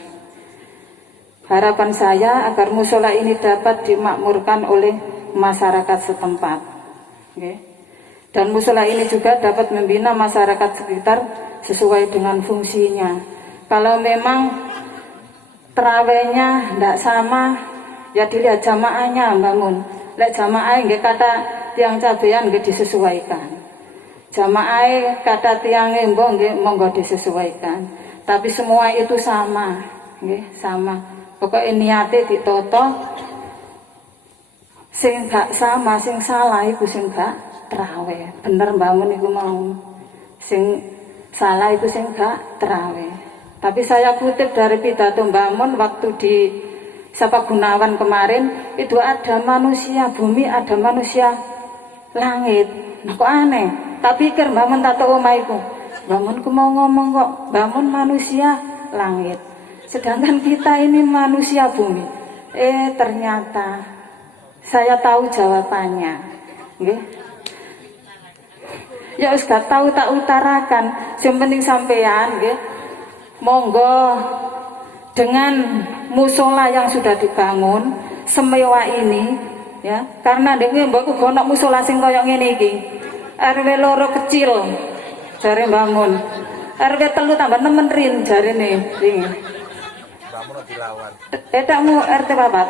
Harapan saya agar musola ini dapat dimakmurkan oleh masyarakat setempat. Okay. Dan musola ini juga dapat membina masyarakat sekitar sesuai dengan fungsinya. Kalau memang terawihnya tidak sama, ya dilihat jamaahnya bangun. Lek jamaah nggih kata tiang Cabean nggih disesuaikan. Jamaah kata tiang Ngembo nggih monggo disesuaikan. Tapi semua itu sama, nggih sama. Pokoknya niate ditoto. Sing gak sama, sing salah iku sing gak traweh. Bener bangun iku mau. Sing salah itu sing gak traweh. Tapi saya kutip dari pidato Mbah Mun waktu di Sapa Gunawan kemarin itu ada manusia bumi, ada manusia langit. Nah kok aneh. Tak pikir Mbah Mun tato omah iku. Bangunku mau ngomong kok, bangun manusia langit. Sedangkan kita ini manusia bumi. Ternyata saya tahu jawabannya. Nggih. Ya wis gak tahu tak utarakan. Yang penting sampean nggih. Monggo dengan musola yang sudah dibangun semewah ini ya, karena ndek mbokku gonok musola sing koyo ngene iki. RW loro kecil jare bangun. RW telu tambah nemen rin jarene iki. Bangun dilawan. Etakmu RT papat.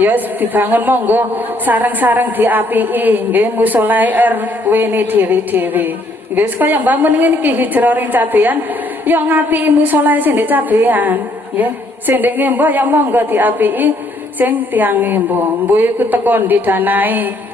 Ya dibangun monggo sareng-sareng diapiki nggih musola RW ne dhewe-dhewe. Nggih kaya bangun ngene iki hijrah ring cabean ya ngapiki musola sing ndek cabean nggih. Sing ndek ngembo ya monggo diapiki sing tiyang ngembo. Mbuh iku teko didanai.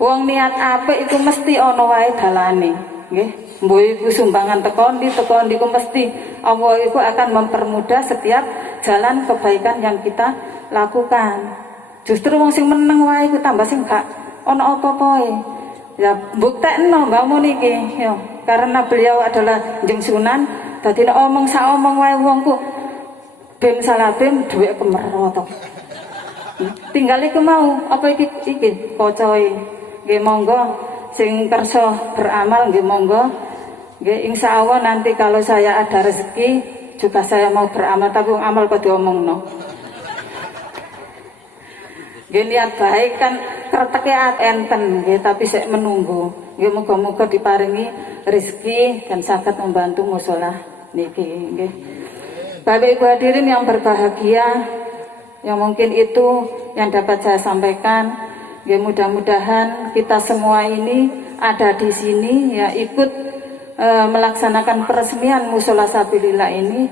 Wong niat apik iku mesti ana wae dalane nggih. Mbuh iku sumbangan teko ndi ku mesti Allah iku akan mempermudah setiap jalan kebaikan yang kita lakukan. Justru wong sing meneng wae iku tambah sing gak ana apa-apae. Ya buktekno Mbak Mun iki ya, karena beliau adalah Njeng Sunan, dadi nek omong sak omong wae wongku ben salah ben dhuwit kemerot. Tinggal iku mau apa iki kocoe. Nggih monggo sing kersa beramal nggih monggo. Nggih insyaallah nanti kalau saya ada rezeki juga saya mau beramal, tapi amal kok diomongno. Nggih niat baik kan kreteke enten nggih, tapi sik menunggu. Nggih muga-muga diparingi rezeki dan saged membantu mushola niki nggih. Bapak Ibu hadirin yang berbahagia, yang mungkin itu yang dapat saya sampaikan. Ya mudah-mudahan kita semua ini ada di sini ya ikut melaksanakan peresmian musola Sabilillah ini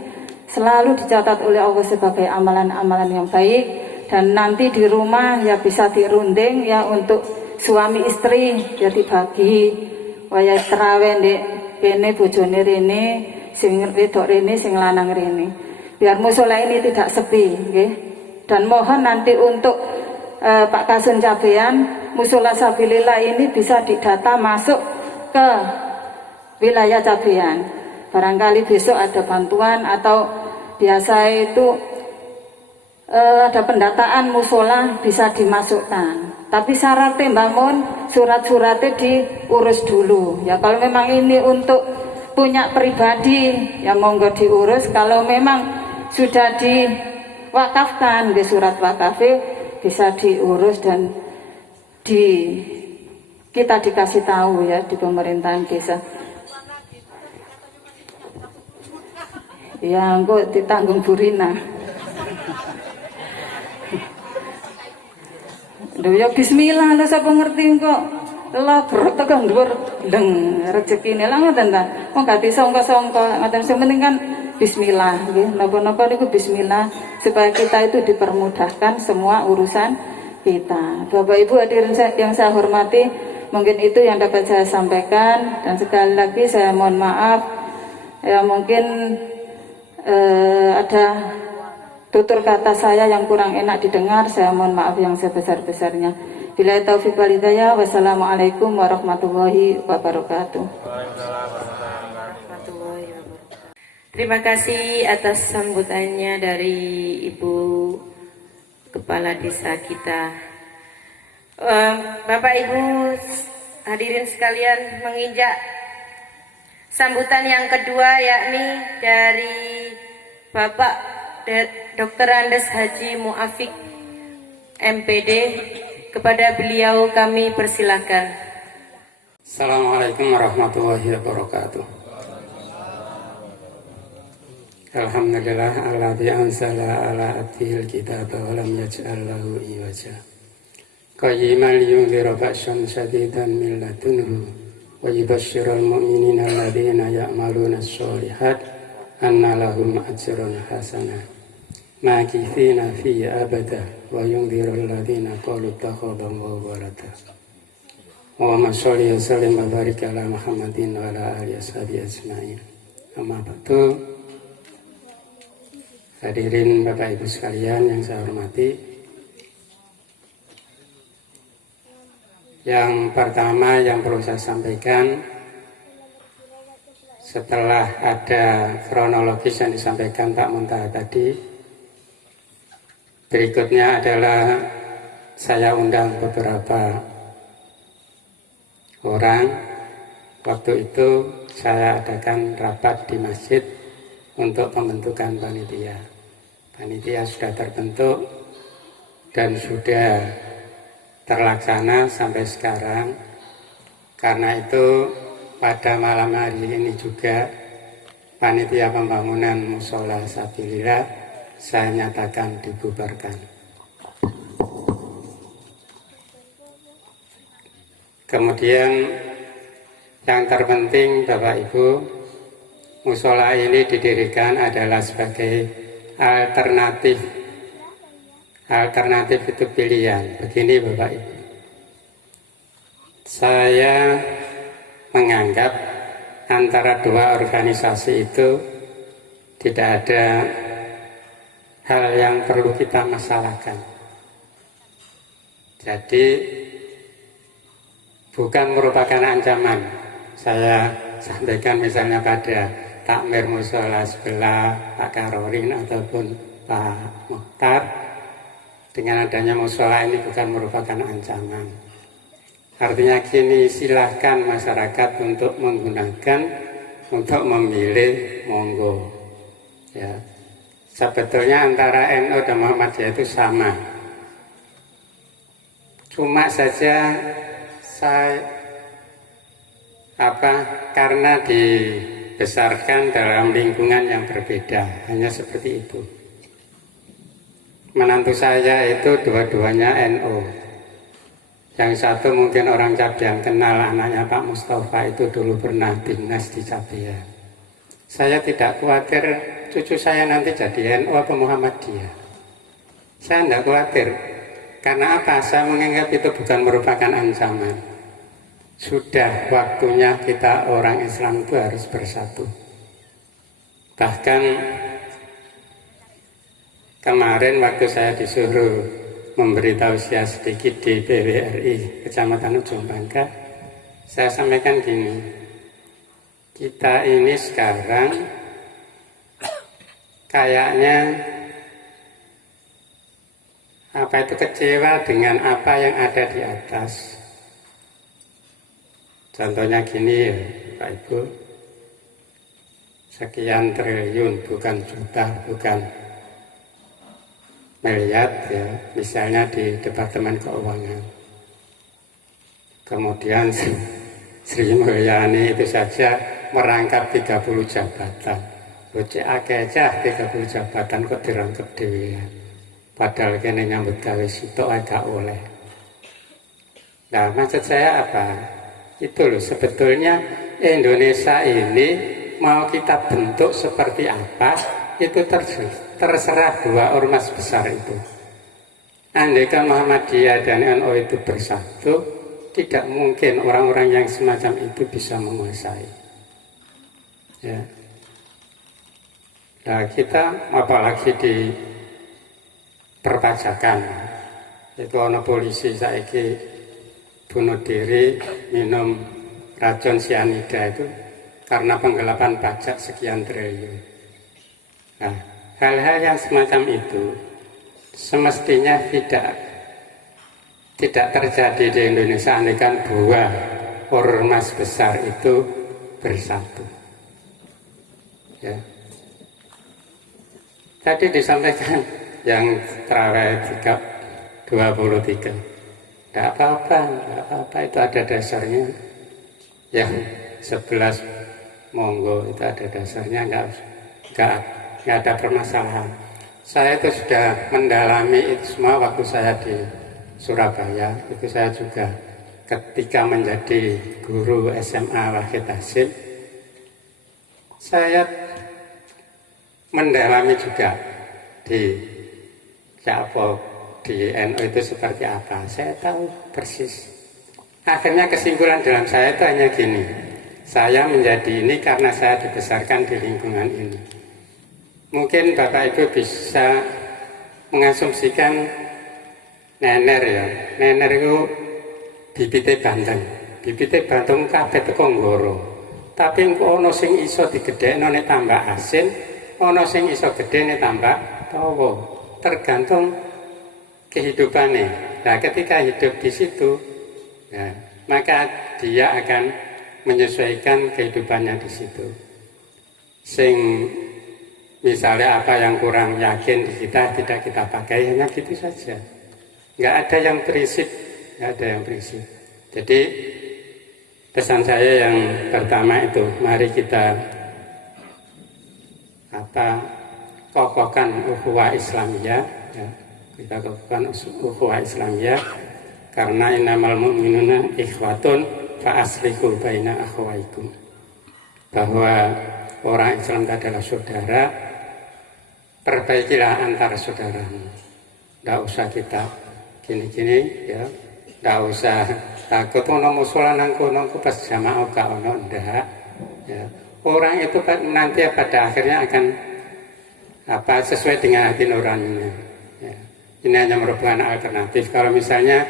selalu dicatat oleh Allah sebagai amalan-amalan yang baik, dan nanti di rumah ya bisa dirunding ya untuk suami istri ya dibagi waya terawih ndek kene bojone rene, sing wedok rene, sing lanang rene, biar musola ini tidak sepi nggih. Dan mohon nanti untuk Pak Kasun Cabean, musola Sabilillah ini bisa didata masuk ke wilayah Cabean. Barangkali besok ada bantuan atau biasa itu ada pendataan musola bisa dimasukkan. Tapi syaratnya bangun surat-suratnya diurus dulu. Ya kalau memang ini untuk punya pribadi ya monggo diurus. Kalau memang sudah diwakafkan di surat wakafnya bisa diurus dan kita dikasih tahu ya di pemerintahan desa. Ya engko ditanggung Burina. Lho ya bismillah lho sapa ngerti kok. Lah perut tekan dhuwur ndeng rezekine lah ngoten ta. Wong gak disangka-sangka ngoten sing penting kan bismillah nggih. Napa-napa niku bismillah supaya kita itu dipermudahkan semua urusan kita. Bapak Ibu hadirin yang saya hormati, mungkin itu yang dapat saya sampaikan, dan sekali lagi saya mohon maaf ya mungkin ada tutur kata saya yang kurang enak didengar, saya mohon maaf yang sebesar-besarnya. Billahi taufiq wal hidayah. Wassalamualaikum warahmatullahi wabarakatuh. Terima kasih atas sambutannya dari Ibu Kepala Desa kita. Bapak Ibu hadirin sekalian, menginjak sambutan yang kedua yakni dari Bapak Dr. Andes Haji Muafiq MPD. Kepada beliau kami persilakan. Assalamualaikum warahmatullahi wabarakatuh. Alhamdulillah alladzi anzala ala abdihil kitaba wa lam yaj'al lahu iwaja. Qayyiman liyunzira ba'san shadidan min ladunhu wa yubashshiral mu'minina alladzina ya'maluna ash-shalihat anna lahum ajran hasanah makithina fihi abada wa yunzirul ladzina qalu ittakhadallahu walada. Allahumma sholli wa sallim wa barik ala Muhammadin wa ala alihi washabihi ajmain. Amma ba'du. Hadirin Bapak Ibu sekalian yang saya hormati, yang pertama yang perlu saya sampaikan, setelah ada kronologis yang disampaikan Pak Muntaha tadi, berikutnya adalah saya undang beberapa orang. Waktu itu saya adakan rapat di masjid untuk pembentukan panitia. Panitia sudah terbentuk dan sudah terlaksana sampai sekarang. Karena itu pada malam hari ini juga panitia pembangunan Mushola Sabilillah saya nyatakan dibubarkan. Kemudian yang terpenting Bapak Ibu, mushola ini didirikan adalah sebagai alternatif. Alternatif itu pilihan. Begini Bapak Ibu, saya menganggap antara dua organisasi itu tidak ada hal yang perlu kita masalahkan. Jadi bukan merupakan ancaman. Saya sampaikan misalnya pada takmir mushola sebelah Pak Karorin ataupun Pak Mukhtar, dengan adanya mushola ini bukan merupakan ancaman. Artinya gini, silahkan masyarakat untuk menggunakan, untuk memilih, monggo. Ya, sebetulnya antara NU dan Muhammadiyah itu sama. Cuma saja karena dibesarkan dalam lingkungan yang berbeda, hanya seperti itu. Menantu saya itu dua-duanya NU. Yang satu mungkin orang Cabian kenal, anaknya Pak Mustafa itu dulu pernah dinas di Cabian. Saya tidak khawatir cucu saya nanti jadi NU atau Muhammadiyah. Saya tidak khawatir. Karena apa? Saya menganggap itu bukan merupakan ancaman. Sudah waktunya kita orang Islam itu harus bersatu. Bahkan kemarin waktu saya disuruh memberi tausiah sedikit di PWRI Kecamatan Ujung Bangka, saya sampaikan gini, kita ini sekarang kayaknya kecewa dengan apa yang ada di atas. Contohnya gini ya Pak Ibu, sekian triliun, bukan juta, bukan miliar ya, misalnya di Departemen Keuangan. Kemudian Sri Mulyani itu saja merangkap 30 jabatan. Lucu aja 30 jabatan kok dirangkap dewe. Padahal kene nyambut gawe sitok agak oleh. Nah, maksud saya apa? Itu loh, sebetulnya Indonesia ini mau kita bentuk seperti apa, itu terserah dua ormas besar itu. Andaikan Muhammadiyah dan NU itu bersatu, tidak mungkin orang-orang yang semacam itu bisa menguasai. Ya. Nah, kita apalagi di perpajakan, itu ono polisi saiki bunuh diri minum racun sianida itu karena penggelapan pajak sekian triliun. Nah, hal-hal yang semacam itu semestinya tidak terjadi di Indonesia andaikan dua ormas besar itu bersatu. Ya. Tadi disampaikan yang terawih 23. Tidak apa-apa, itu ada dasarnya. Yang 11 monggo itu ada dasarnya, enggak ada permasalahan. Saya itu sudah mendalami itu semua waktu saya di Surabaya. Itu saya juga ketika menjadi guru SMA Wahid Hasim, saya mendalami juga di NU itu seperti apa. Saya tahu persis. Akhirnya kesimpulan dalam saya itu hanya gini, saya menjadi ini karena saya dibesarkan di lingkungan ini. Mungkin Bapak Ibu bisa mengasumsikan nener ya. Nener itu bibite Banten. Bibite Banten kabeh teko Nggoro. tapi engko ana sing iso digedhekno nek tambah asin, ana sing iso gedhe nek tambah tawa. Tergantung kehidupannya. Nah, ketika hidup di situ, ya, maka dia akan menyesuaikan kehidupannya di situ. Sing misalnya apa yang kurang yakin di kita tidak kita pakai, hanya gitu saja. Nggak ada yang prinsip, nggak ada yang prinsip. Jadi pesan saya yang pertama itu, mari kita kokohkan ukhuwah Islamiyah, ya. Kita kokohkan ukhuwah Islamiyah karena innamal mu'minuna ikhwatun fa aslihu baina akhwaikum. Bahwa orang Islam adalah saudara, perbaikilah antara saudaramu. Tidak usah kita gini-gini, ya. Tidak usah takut ono musola nang kono pas jamaah gak ono, ndak. Ya. Orang itu nanti pada akhirnya akan sesuai dengan hati nuraninya. Ya. Ini hanya merupakan alternatif. Kalau misalnya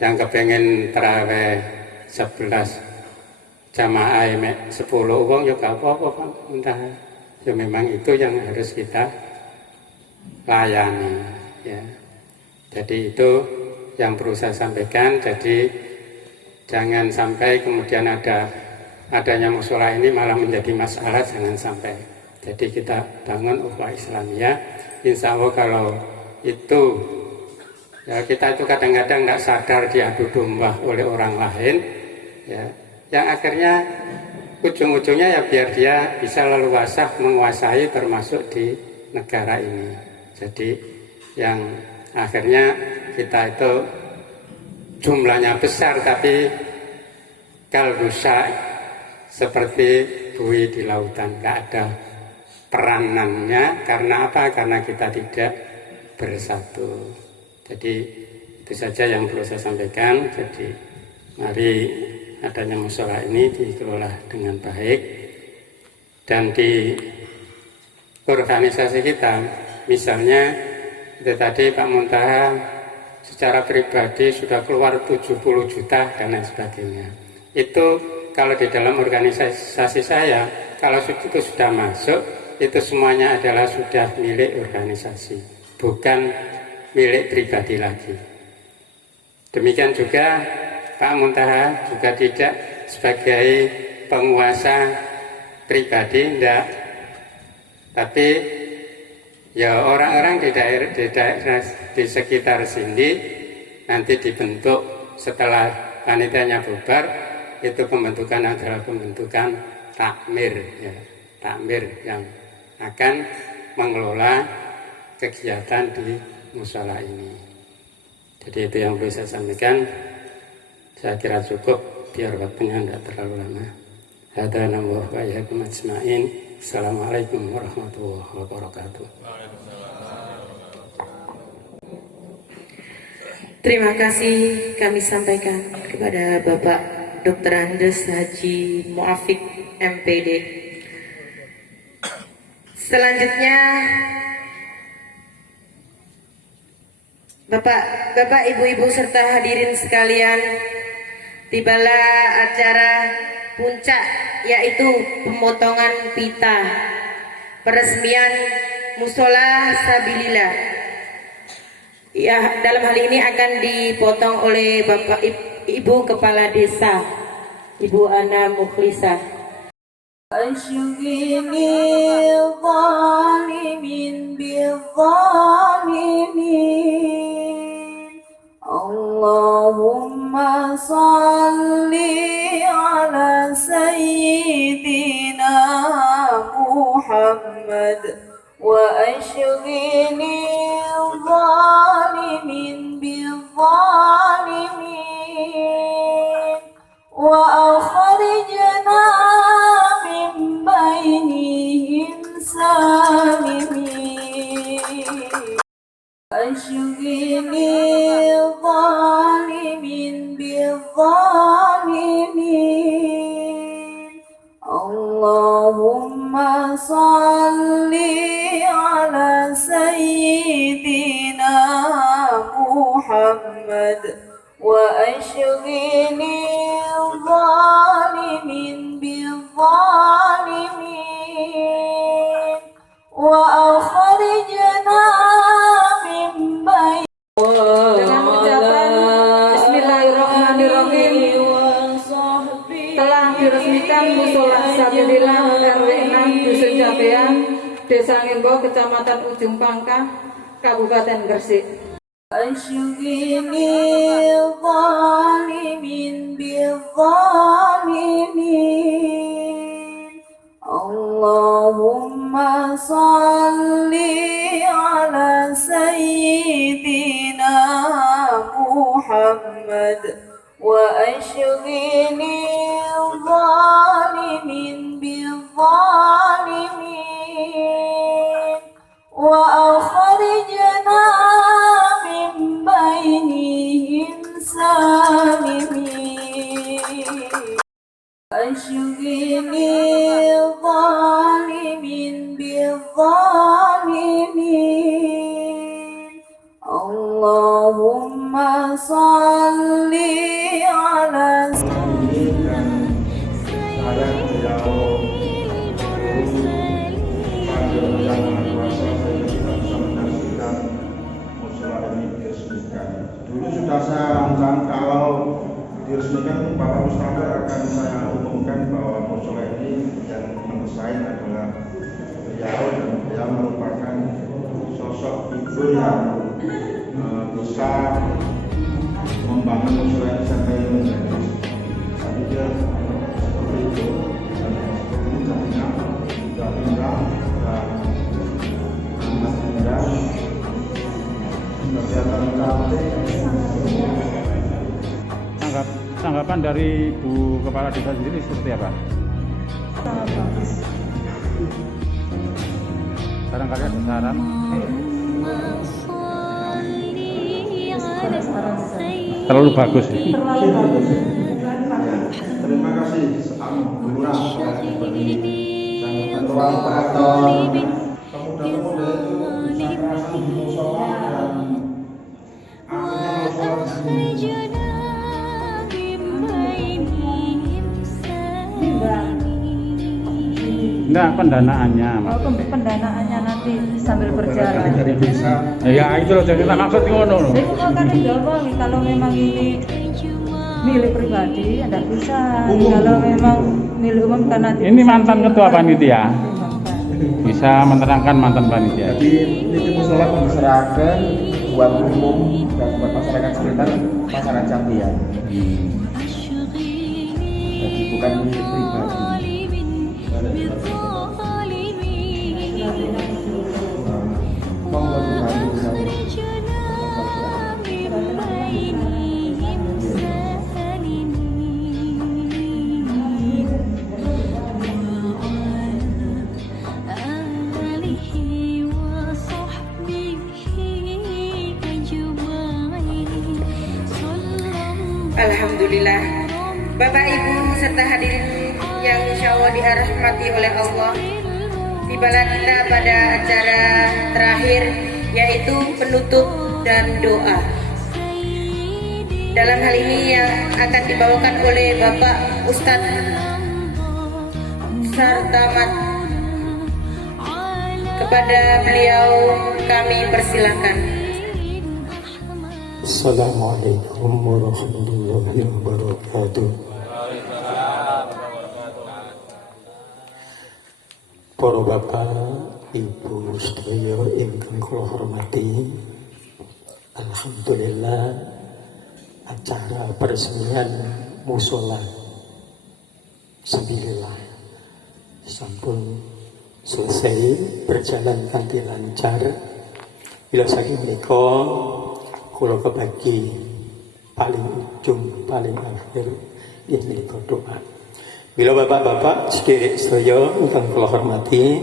yang kepengen terawih 11 jamaah 10 uang ya gak apa-apa, entah. Ya memang itu yang harus kita layani. Ya. Jadi itu yang perlu saya sampaikan. Jadi jangan sampai kemudian adanya musola ini malah menjadi masalah, jangan sampai. Jadi kita bangun ukhuwah Islamiyah. Insya Allah kalau itu ya, kita itu kadang-kadang tidak sadar diadu domba oleh orang lain, ya, yang akhirnya ujung-ujungnya ya biar dia bisa leluasa menguasai termasuk di negara ini. Jadi yang akhirnya kita itu jumlahnya besar tapi kalbusa seperti buih di lautan, nggak ada peranannya. Karena apa? Karena kita tidak bersatu. Jadi itu saja yang perlu saya sampaikan. Jadi mari adanya musyawarah ini dikelola dengan baik, dan di organisasi kita misalnya itu tadi Pak Muntaha secara pribadi sudah keluar 70 juta dan lain sebagainya. Itu kalau di dalam organisasi saya, kalau itu sudah masuk, itu semuanya adalah sudah milik organisasi, bukan milik pribadi lagi. Demikian juga Pak Muntaha juga tidak sebagai penguasa pribadi, tidak. Tapi ya orang-orang di daerah di sekitar sini nanti dibentuk setelah panitianya bubar, itu pembentukan adalah pembentukan takmir, ya, takmir yang akan mengelola kegiatan di musala ini. Jadi itu yang bisa saya sampaikan. Saya kira cukup biar waktunya tidak terlalu lama. Hadana wa iyyakum ajmain. Assalamualaikum warahmatullahi wabarakatuh. Terima kasih kami sampaikan kepada Bapak Dr. Andes Haji Muafiq MPD. Selanjutnya Bapak, Ibu-ibu serta hadirin sekalian, tibalah acara puncak, yaitu pemotongan pita peresmian Musola Sabilillah. Ya, dalam hal ini akan dipotong oleh Bapak Ibu Kepala Desa, Ibu Ana Mukhlisah. Asyghilil zalimin bil zalimin. Allahumma salli ala sayyidina Muhammad wa asyghilil zalimin bil zalimin wa akhrijna min bainihim salimin. Asyghilil zalimin bil zalimin. Allahumma salli ala sayyidina Muhammad وأشغل الظالمين بالظالمين وأخرجنا من بين Dengan ucapan Bismillahirrahmanirrahim telah diresmikan Musola Sabilillah RW 6 Dusun Cabean, Desa Ngimbo, Kecamatan Ujung Pangkah, Kabupaten Gresik. أشغل الظالمين بالظالمين اللهم صل على سيدنا محمد وأشغل الظالمين بالظالمين وأخرجنا من بينهم سالمين أشغل الظالمين بالظالمين اللهم صل على Dulu sudah saya rancang kalau diresmikan Bapak Mustafa akan saya umumkan bahwa musola ini yang mendesain adalah beliau, dan beliau merupakan sosok figur yang bisa membangun musola ini sampai menjadi saya pikir seperti itu, dan seperti ini jadinya sudah pindah dan pindah kelihatan cantik. Tanggapan dari Bu Kepala Desa sendiri seperti apa? sangat bagus. Barangkali ada saran? Terlalu bagus ya? Terlalu bagus. Terima kasih Lurah dan ruang penonton pemuda-pemuda Sakrasan di musola dan akhirnya musola Enggak, pendanaannya. Pendanaannya nanti sambil berjalan. dari desa. Ya itu loh, jadi kita maksud ngono loh. Itu akan didorong kalau memang ini milik pribadi, tidak bisa. Kalau memang milik umum kan nanti. Ini mantan ketua panitia. Bisa menerangkan mantan panitia. Jadi ini musola pun diserahkan buat umum dan buat masyarakat sekitar masyarakat Campian. Jadi bukan milik pribadi. Monggo dibantu saya. Alhamdulillah, Bapak Ibu serta hadirin yang insya Allah dirahmati oleh Allah, tibalah kita pada acara terakhir yaitu penutup dan doa. Dalam hal ini yang akan dibawakan oleh Bapak Ustadz Sartamat. Kepada beliau kami persilakan. Assalamualaikum warahmatullahi wabarakatuh. Para bapak, ibu sedaya ingkang kula hormati, alhamdulillah acara peresmian musola Sabilillah sampun selesai berjalan kanthi lancar. Bila saking menika kula kebagi paling ujung paling akhir ini doa. Bila bapak-bapak sedherek sedaya ingkang kula hormati,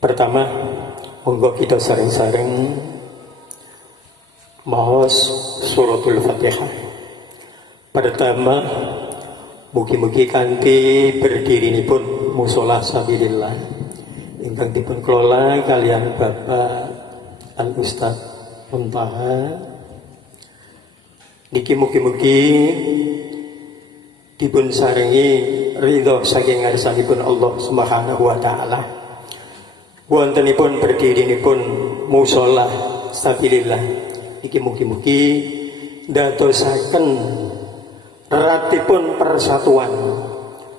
pertama monggo kita sareng-sareng maos suratul Fatihah. Pertama, mugi-mugi kanthi berdirinipun musola Sabilillah ingkang dipun kelola kalian Bapak Al Ustaz Muntaha Niki mugi-mugi dipun saringi ridho saking ngarsanipun Allah Subhanahu wa taala. Wontenipun berdirinipun mushola sabilillah iki mugi-mugi ndadosaken eratipun persatuan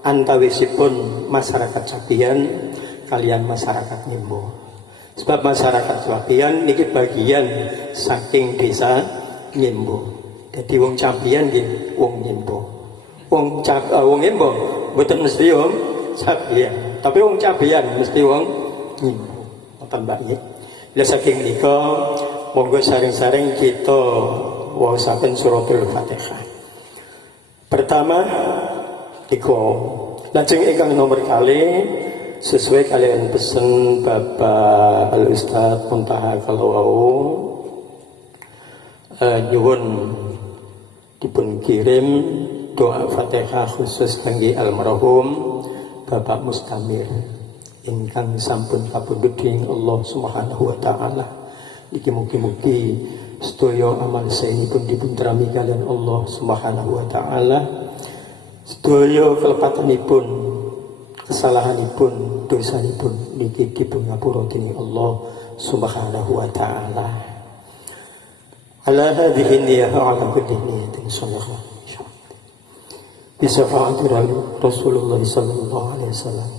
antawisipun masyarakat Sabian kalian masyarakat Nyimbo. Sebab masyarakat Sabian niki bagian saking desa Nyimbo. Jadi wong Sabian nggih wong Nyimbo. Wong Nyimbo mboten mesti wong Sabian, tapi wong Sabian mesti wong Nyimbo. Ngoten Mbak nggih. Lah saking menika monggo saring-saring kita waosaken suratul Fatihah. Pertama iko lajeng ingkang nomor kali sesuai kalian pesen Bapak Al Ustaz Muntaha Kalawau nyuwun dipun kirim doa Fatihah khusus kangge almarhum Bapak Mustamir ingkang sampun kapundhut dening Allah Subhanahu wa taala. Iki mugi-mugi sedaya amal saenipun dipun terami kalian Allah Subhanahu wa taala. Sedaya kelepatanipun, kesalahanipun, dosanipun niki dipun ngapura dening Allah Subhanahu wa taala. Ala hadhihi niyyah ala kulli niyyatin salihah. Bisafa'ati Rasulullah sallallahu alaihi wasallam.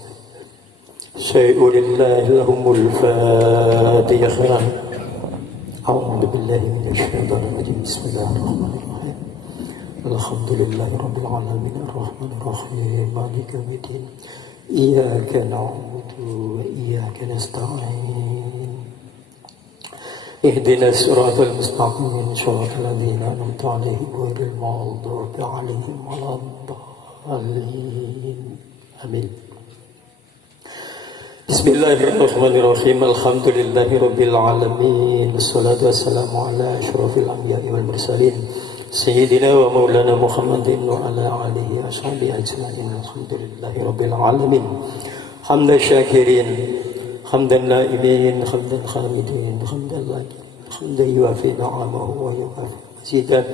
Syai'u lillahi lahumul fatihah. A'udzu billahi minasy syaithanir rajim. Bismillahirrahmanirrahim. Alhamdulillahi rabbil alamin arrahmanir rahim maliki yaumiddin. Iyyaka na'budu wa iyyaka nasta'in. Ihdinas siratal mustaqim siratal ladzina an'amta 'alaihim ghairil maghdubi 'alaihim waladdallin. Amin. Bismillahirrahmanirrahim. Alhamdulillahi rabbil alamin. Wassalatu wassalamu ala asyrafil anbiya'i wal mursalin sayyidina wa maulana Muhammadin wa ala alihi wa sahbihi ajma'in. Alhamdulillahi rabbil alamin. Hamdan syakirin, hamdan na'imin, hamdan khamidin, hamdan lakin, hamdan yuafi na'amahu wa yuafi mazidah.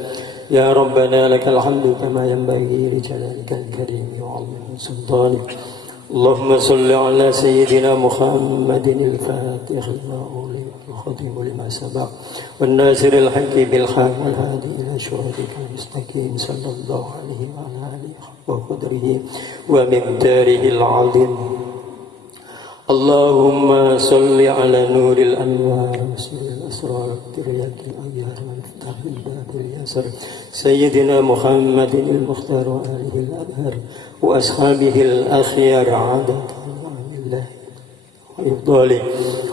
Ya Rabbana lakal hamdu kama yanbaghi li jalalikal karim wa 'azimi sultanik. اللهم صل على سيدنا محمد الفاتح لما أغلق الخاتم لما سبق والناصر الحق بالحق والهادي إلى صراطك المستقيم صلى الله عليه وعلى آله وقدره ومقداره العظيم. اللهم صل على نور الأنوار وسر الأسرار ترياق الأغيار ومفتاح الباب اليسر سيدنا محمد المختار وآله الأبهر وأصحابه الأخيار عادة الله وإفضاله.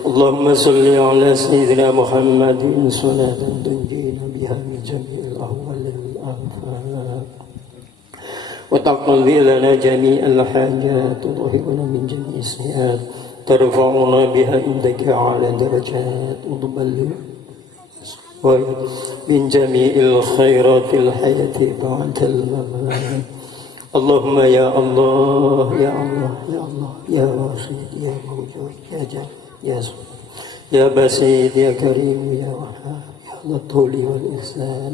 اللهم صل على سيدنا محمد صلاة تنجينا بها من جميع الأهوال والآفات وتقضي لنا جميع الحاجات وتطهرنا من جميع السيئات ترفعنا بها عندك على درجات وتبلغنا من جميع الخيرات في الحياة بعد الممات. اللهم يا الله يا الله يا الله يا واحد يا موجود يا جل يا سبحان يا بسيط يا كريم يا وهاب يا لطول والإحسان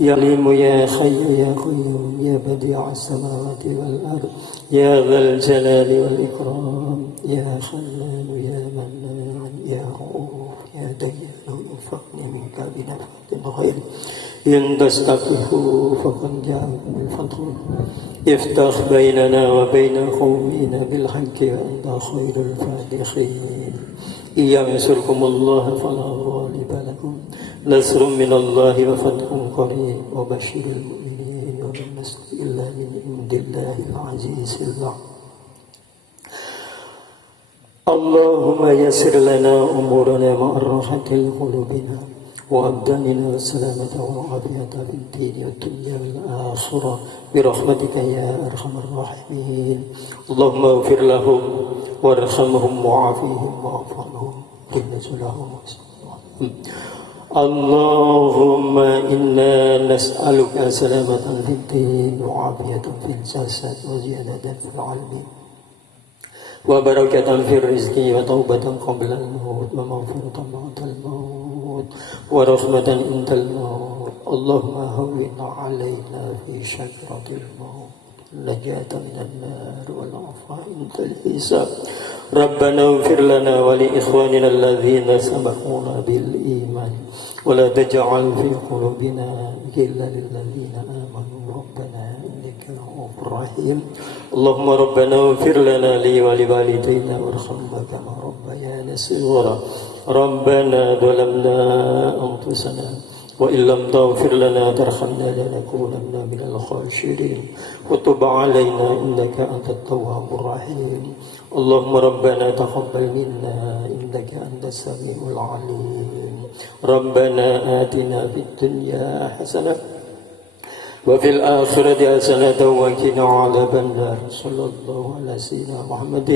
يا عليم يا حي يا قيوم يا بديع السماوات والأرض يا ذا الجلال والإكرام يا خلال يا منان يا رؤوف يا ديان ارفعني منك بنفحة الخير إن تستفتح فقد جاءكم الفتح افتح بيننا وبين قومنا بالحق وأنت خير الفاتحين. إن ينصركم الله فلا غالب لكم نصر من الله وفتح قريب وبشر المؤمنين وما النصر إلا من عند الله العزيز الرحيم. اللهم يسر لنا أمورنا مع راحة قلوبنا وأبداننا والسلامة والعافية في الدين والدنيا والآخرة برحمتك يا أرحم الراحمين. اللهم اغفر لهم وارحمهم وعافيهم واعف عنهم إنك لهم اللهم إنا نسألك سلامة في الدين وعافية في الجسد وزيادة في العلم وبركة في الرزق وتوبة قبل الموت ومغفرة بعد الموت الموت ورحمة عند الموت. اللهم هون علينا في شكرة الموت نجاة من النار والعفو عند الحساب. ربنا اغفر لنا ولإخواننا الذين سبقونا بالإيمان ولا تجعل في قلوبنا غلا للذين آمنوا ربنا إنك رؤوف رحيم. اللهم ربنا اغفر لنا لي ولوالدينا وارحمنا كما ربيانا صغارا. ربنا ظلمنا أنفسنا وإن لم تغفر لنا ترحمنا لنكونن من الخاسرين وتب علينا إنك أنت التواب الرحيم. اللهم ربنا تقبل منا إنك أنت السميع العليم. ربنا آتنا في الدنيا حسنة وفي الآخرة حسنة وقنا عذاب النار. صلى الله على سيدنا محمد.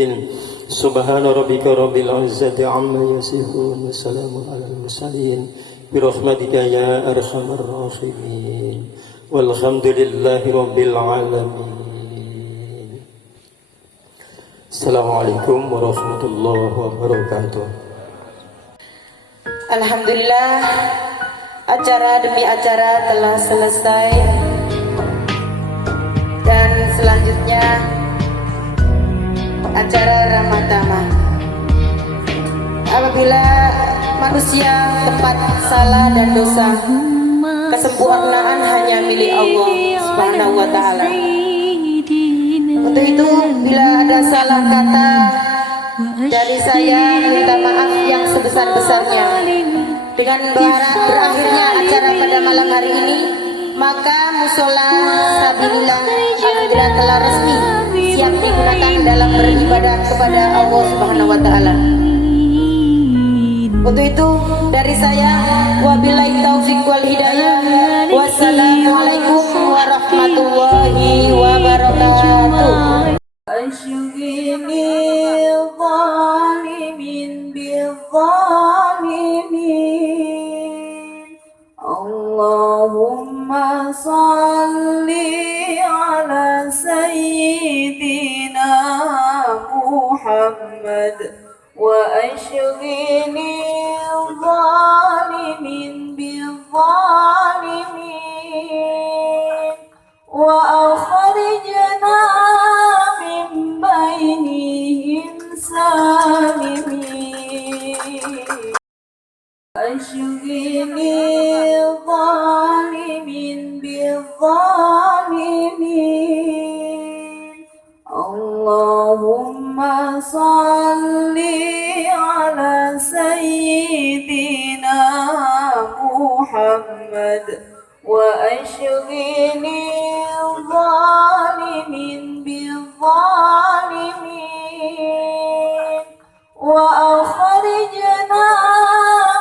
سبحان ربك رب العزة عما يصفون وسلام على المرسلين برحمتك يا أرحم الراحمين والحمد لله رب العالمين. Assalamualaikum warahmatullahi wabarakatuh. Alhamdulillah, acara demi acara telah selesai dan selanjutnya acara Ramadama. Apabila manusia tempat salah dan dosa, kesempurnaan hanya milik Allah Subhanahu wa Ta'ala. Untuk itu, bila ada salah kata dari saya, minta maaf yang sebesar-besarnya. Dengan berharap berakhirnya acara pada malam hari ini, maka musola Sabilillah alhamdulillah telah resmi siap digunakan dalam beribadah kepada Allah Subhanahu wa Ta'ala. Untuk itu dari saya, wabillahi taufiq wal hidayah. Wassalamualaikum warahmatullahi wabarakatuh. أشغلني الظالم بالظالمين اللهم صل على سيدنا محمد وأشغلني الظالم بالظالمين وأخرجنا من بينهم سالمين أشغلني الظالم بالظالمين اللهم صل على سيدنا محمد وأشغلني الظالم بالظالمين وأخرجنا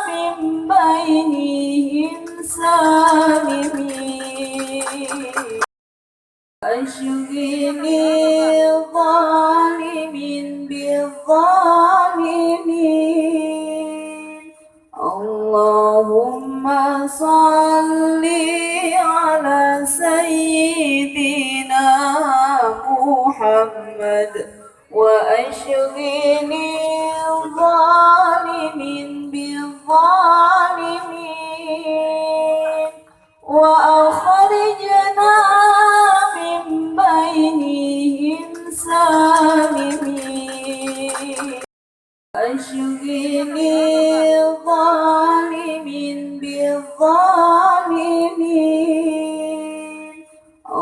من بينهم سالمين أشغلني الظالم بالظالمين اللهم صل على سيدنا محمد وأشغلني الظالم بالظالمين وأخرجنا من بينهم سالمين أشغلني الظالم بالظالمين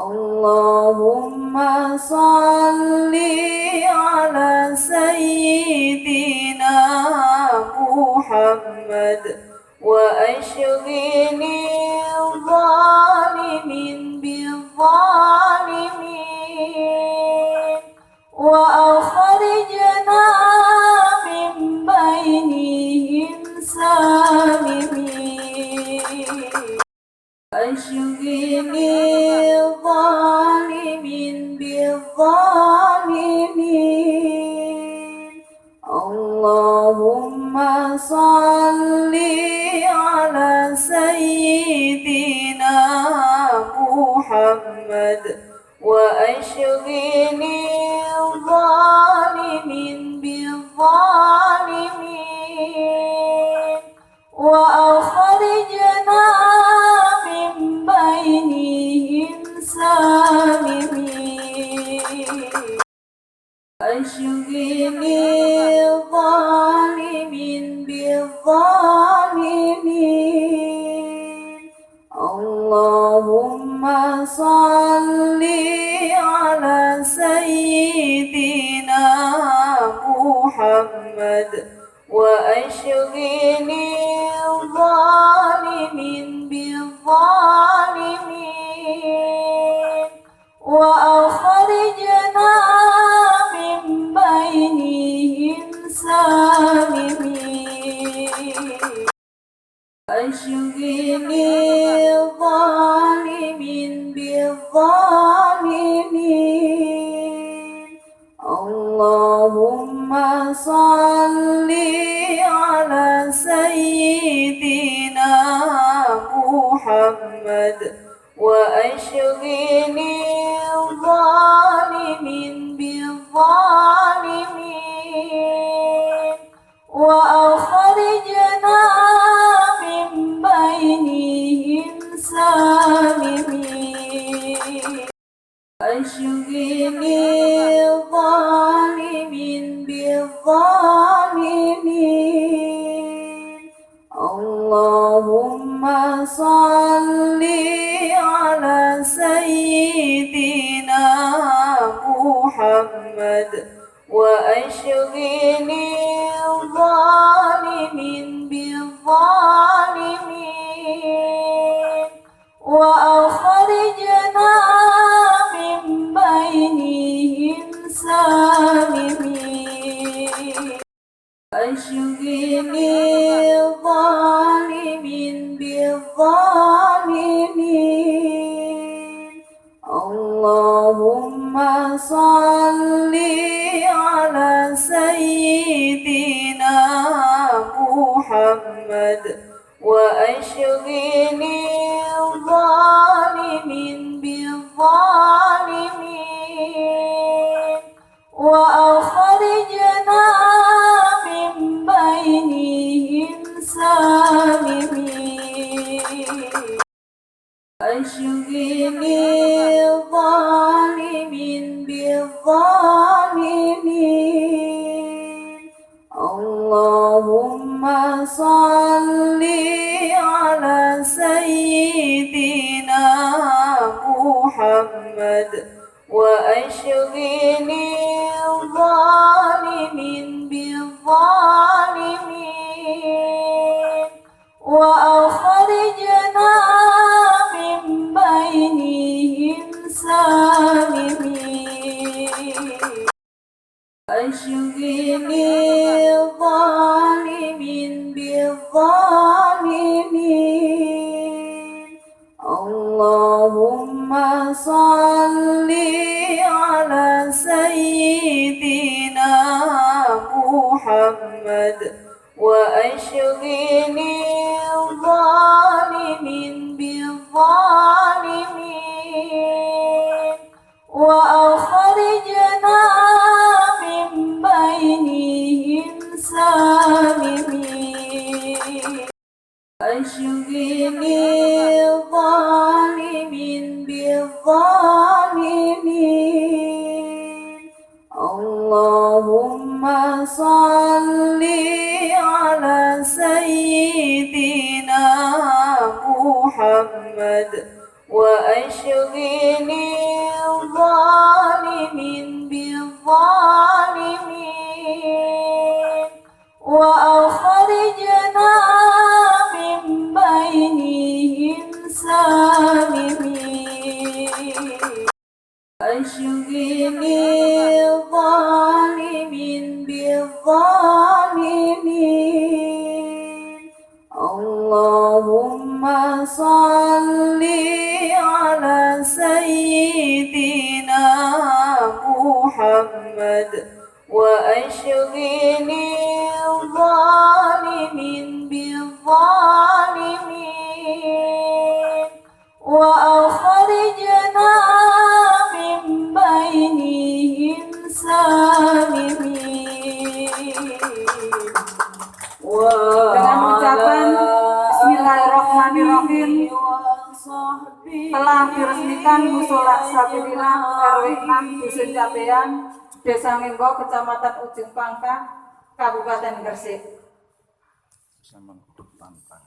اللهم صل على سيدنا محمد وأشغلني الظالم بالظالمين وأخرجنا من بينهم سالمين أشغلني الظالم بالظالمين اللهم صل على سيدنا محمد وأشغلني الظالم بالظالمين وأخرجنا الظالمين بالظالمين اللهم صل على سيدنا محمد وأشغل الظالمين بالظالمين وأخرجنا من بينهم سالمين أشغل الظالمين بالظالمين اللهم صل على سيدنا محمد وأشغل الظالمين بالظالمين وأخرجنا من بينهم سالمين أشغل الظالمين بالظالمين اللهم صل على سيدنا محمد وأشغل الظالمين بالظالمين وأخرجنا من بينهم سالمين أشغل الظالمين بالظالمين اللهم صل على سيدنا محمد وأشغل الظالمين بالظالمين وأخرجنا من بينهم سالمين أشغل الظالمين بالظالمين اللهم صل على سيدنا محمد وأشغل الظالمين بالظالمين وأخرجنا من بينهم سالمين أشغل الظالمين بالظالمين اللهم صل على سيدنا محمد وأشغل الظالمين بالظالمين وأخرجنا من بينهم سالمين أشغل الظالمين بالظالمين اللهم صل على سيدنا محمد وأشغل الظالمين بالظالمين وأخرجنا من بينهم سالمين أشغل الظالمين بالظالمين اللهم صل على سيدنا محمد وأشغل الظالمين بالظالمين وأخرجنا من بينهم سالمين Dengan ucapan Bismillahirrahmanirrahim telah diresmikan Musola Sabilillah RW 6 Dusun Cabean Desa Mimbo, Kecamatan Ujung Pangkah, Kabupaten Gresik. Sama depan, Pak.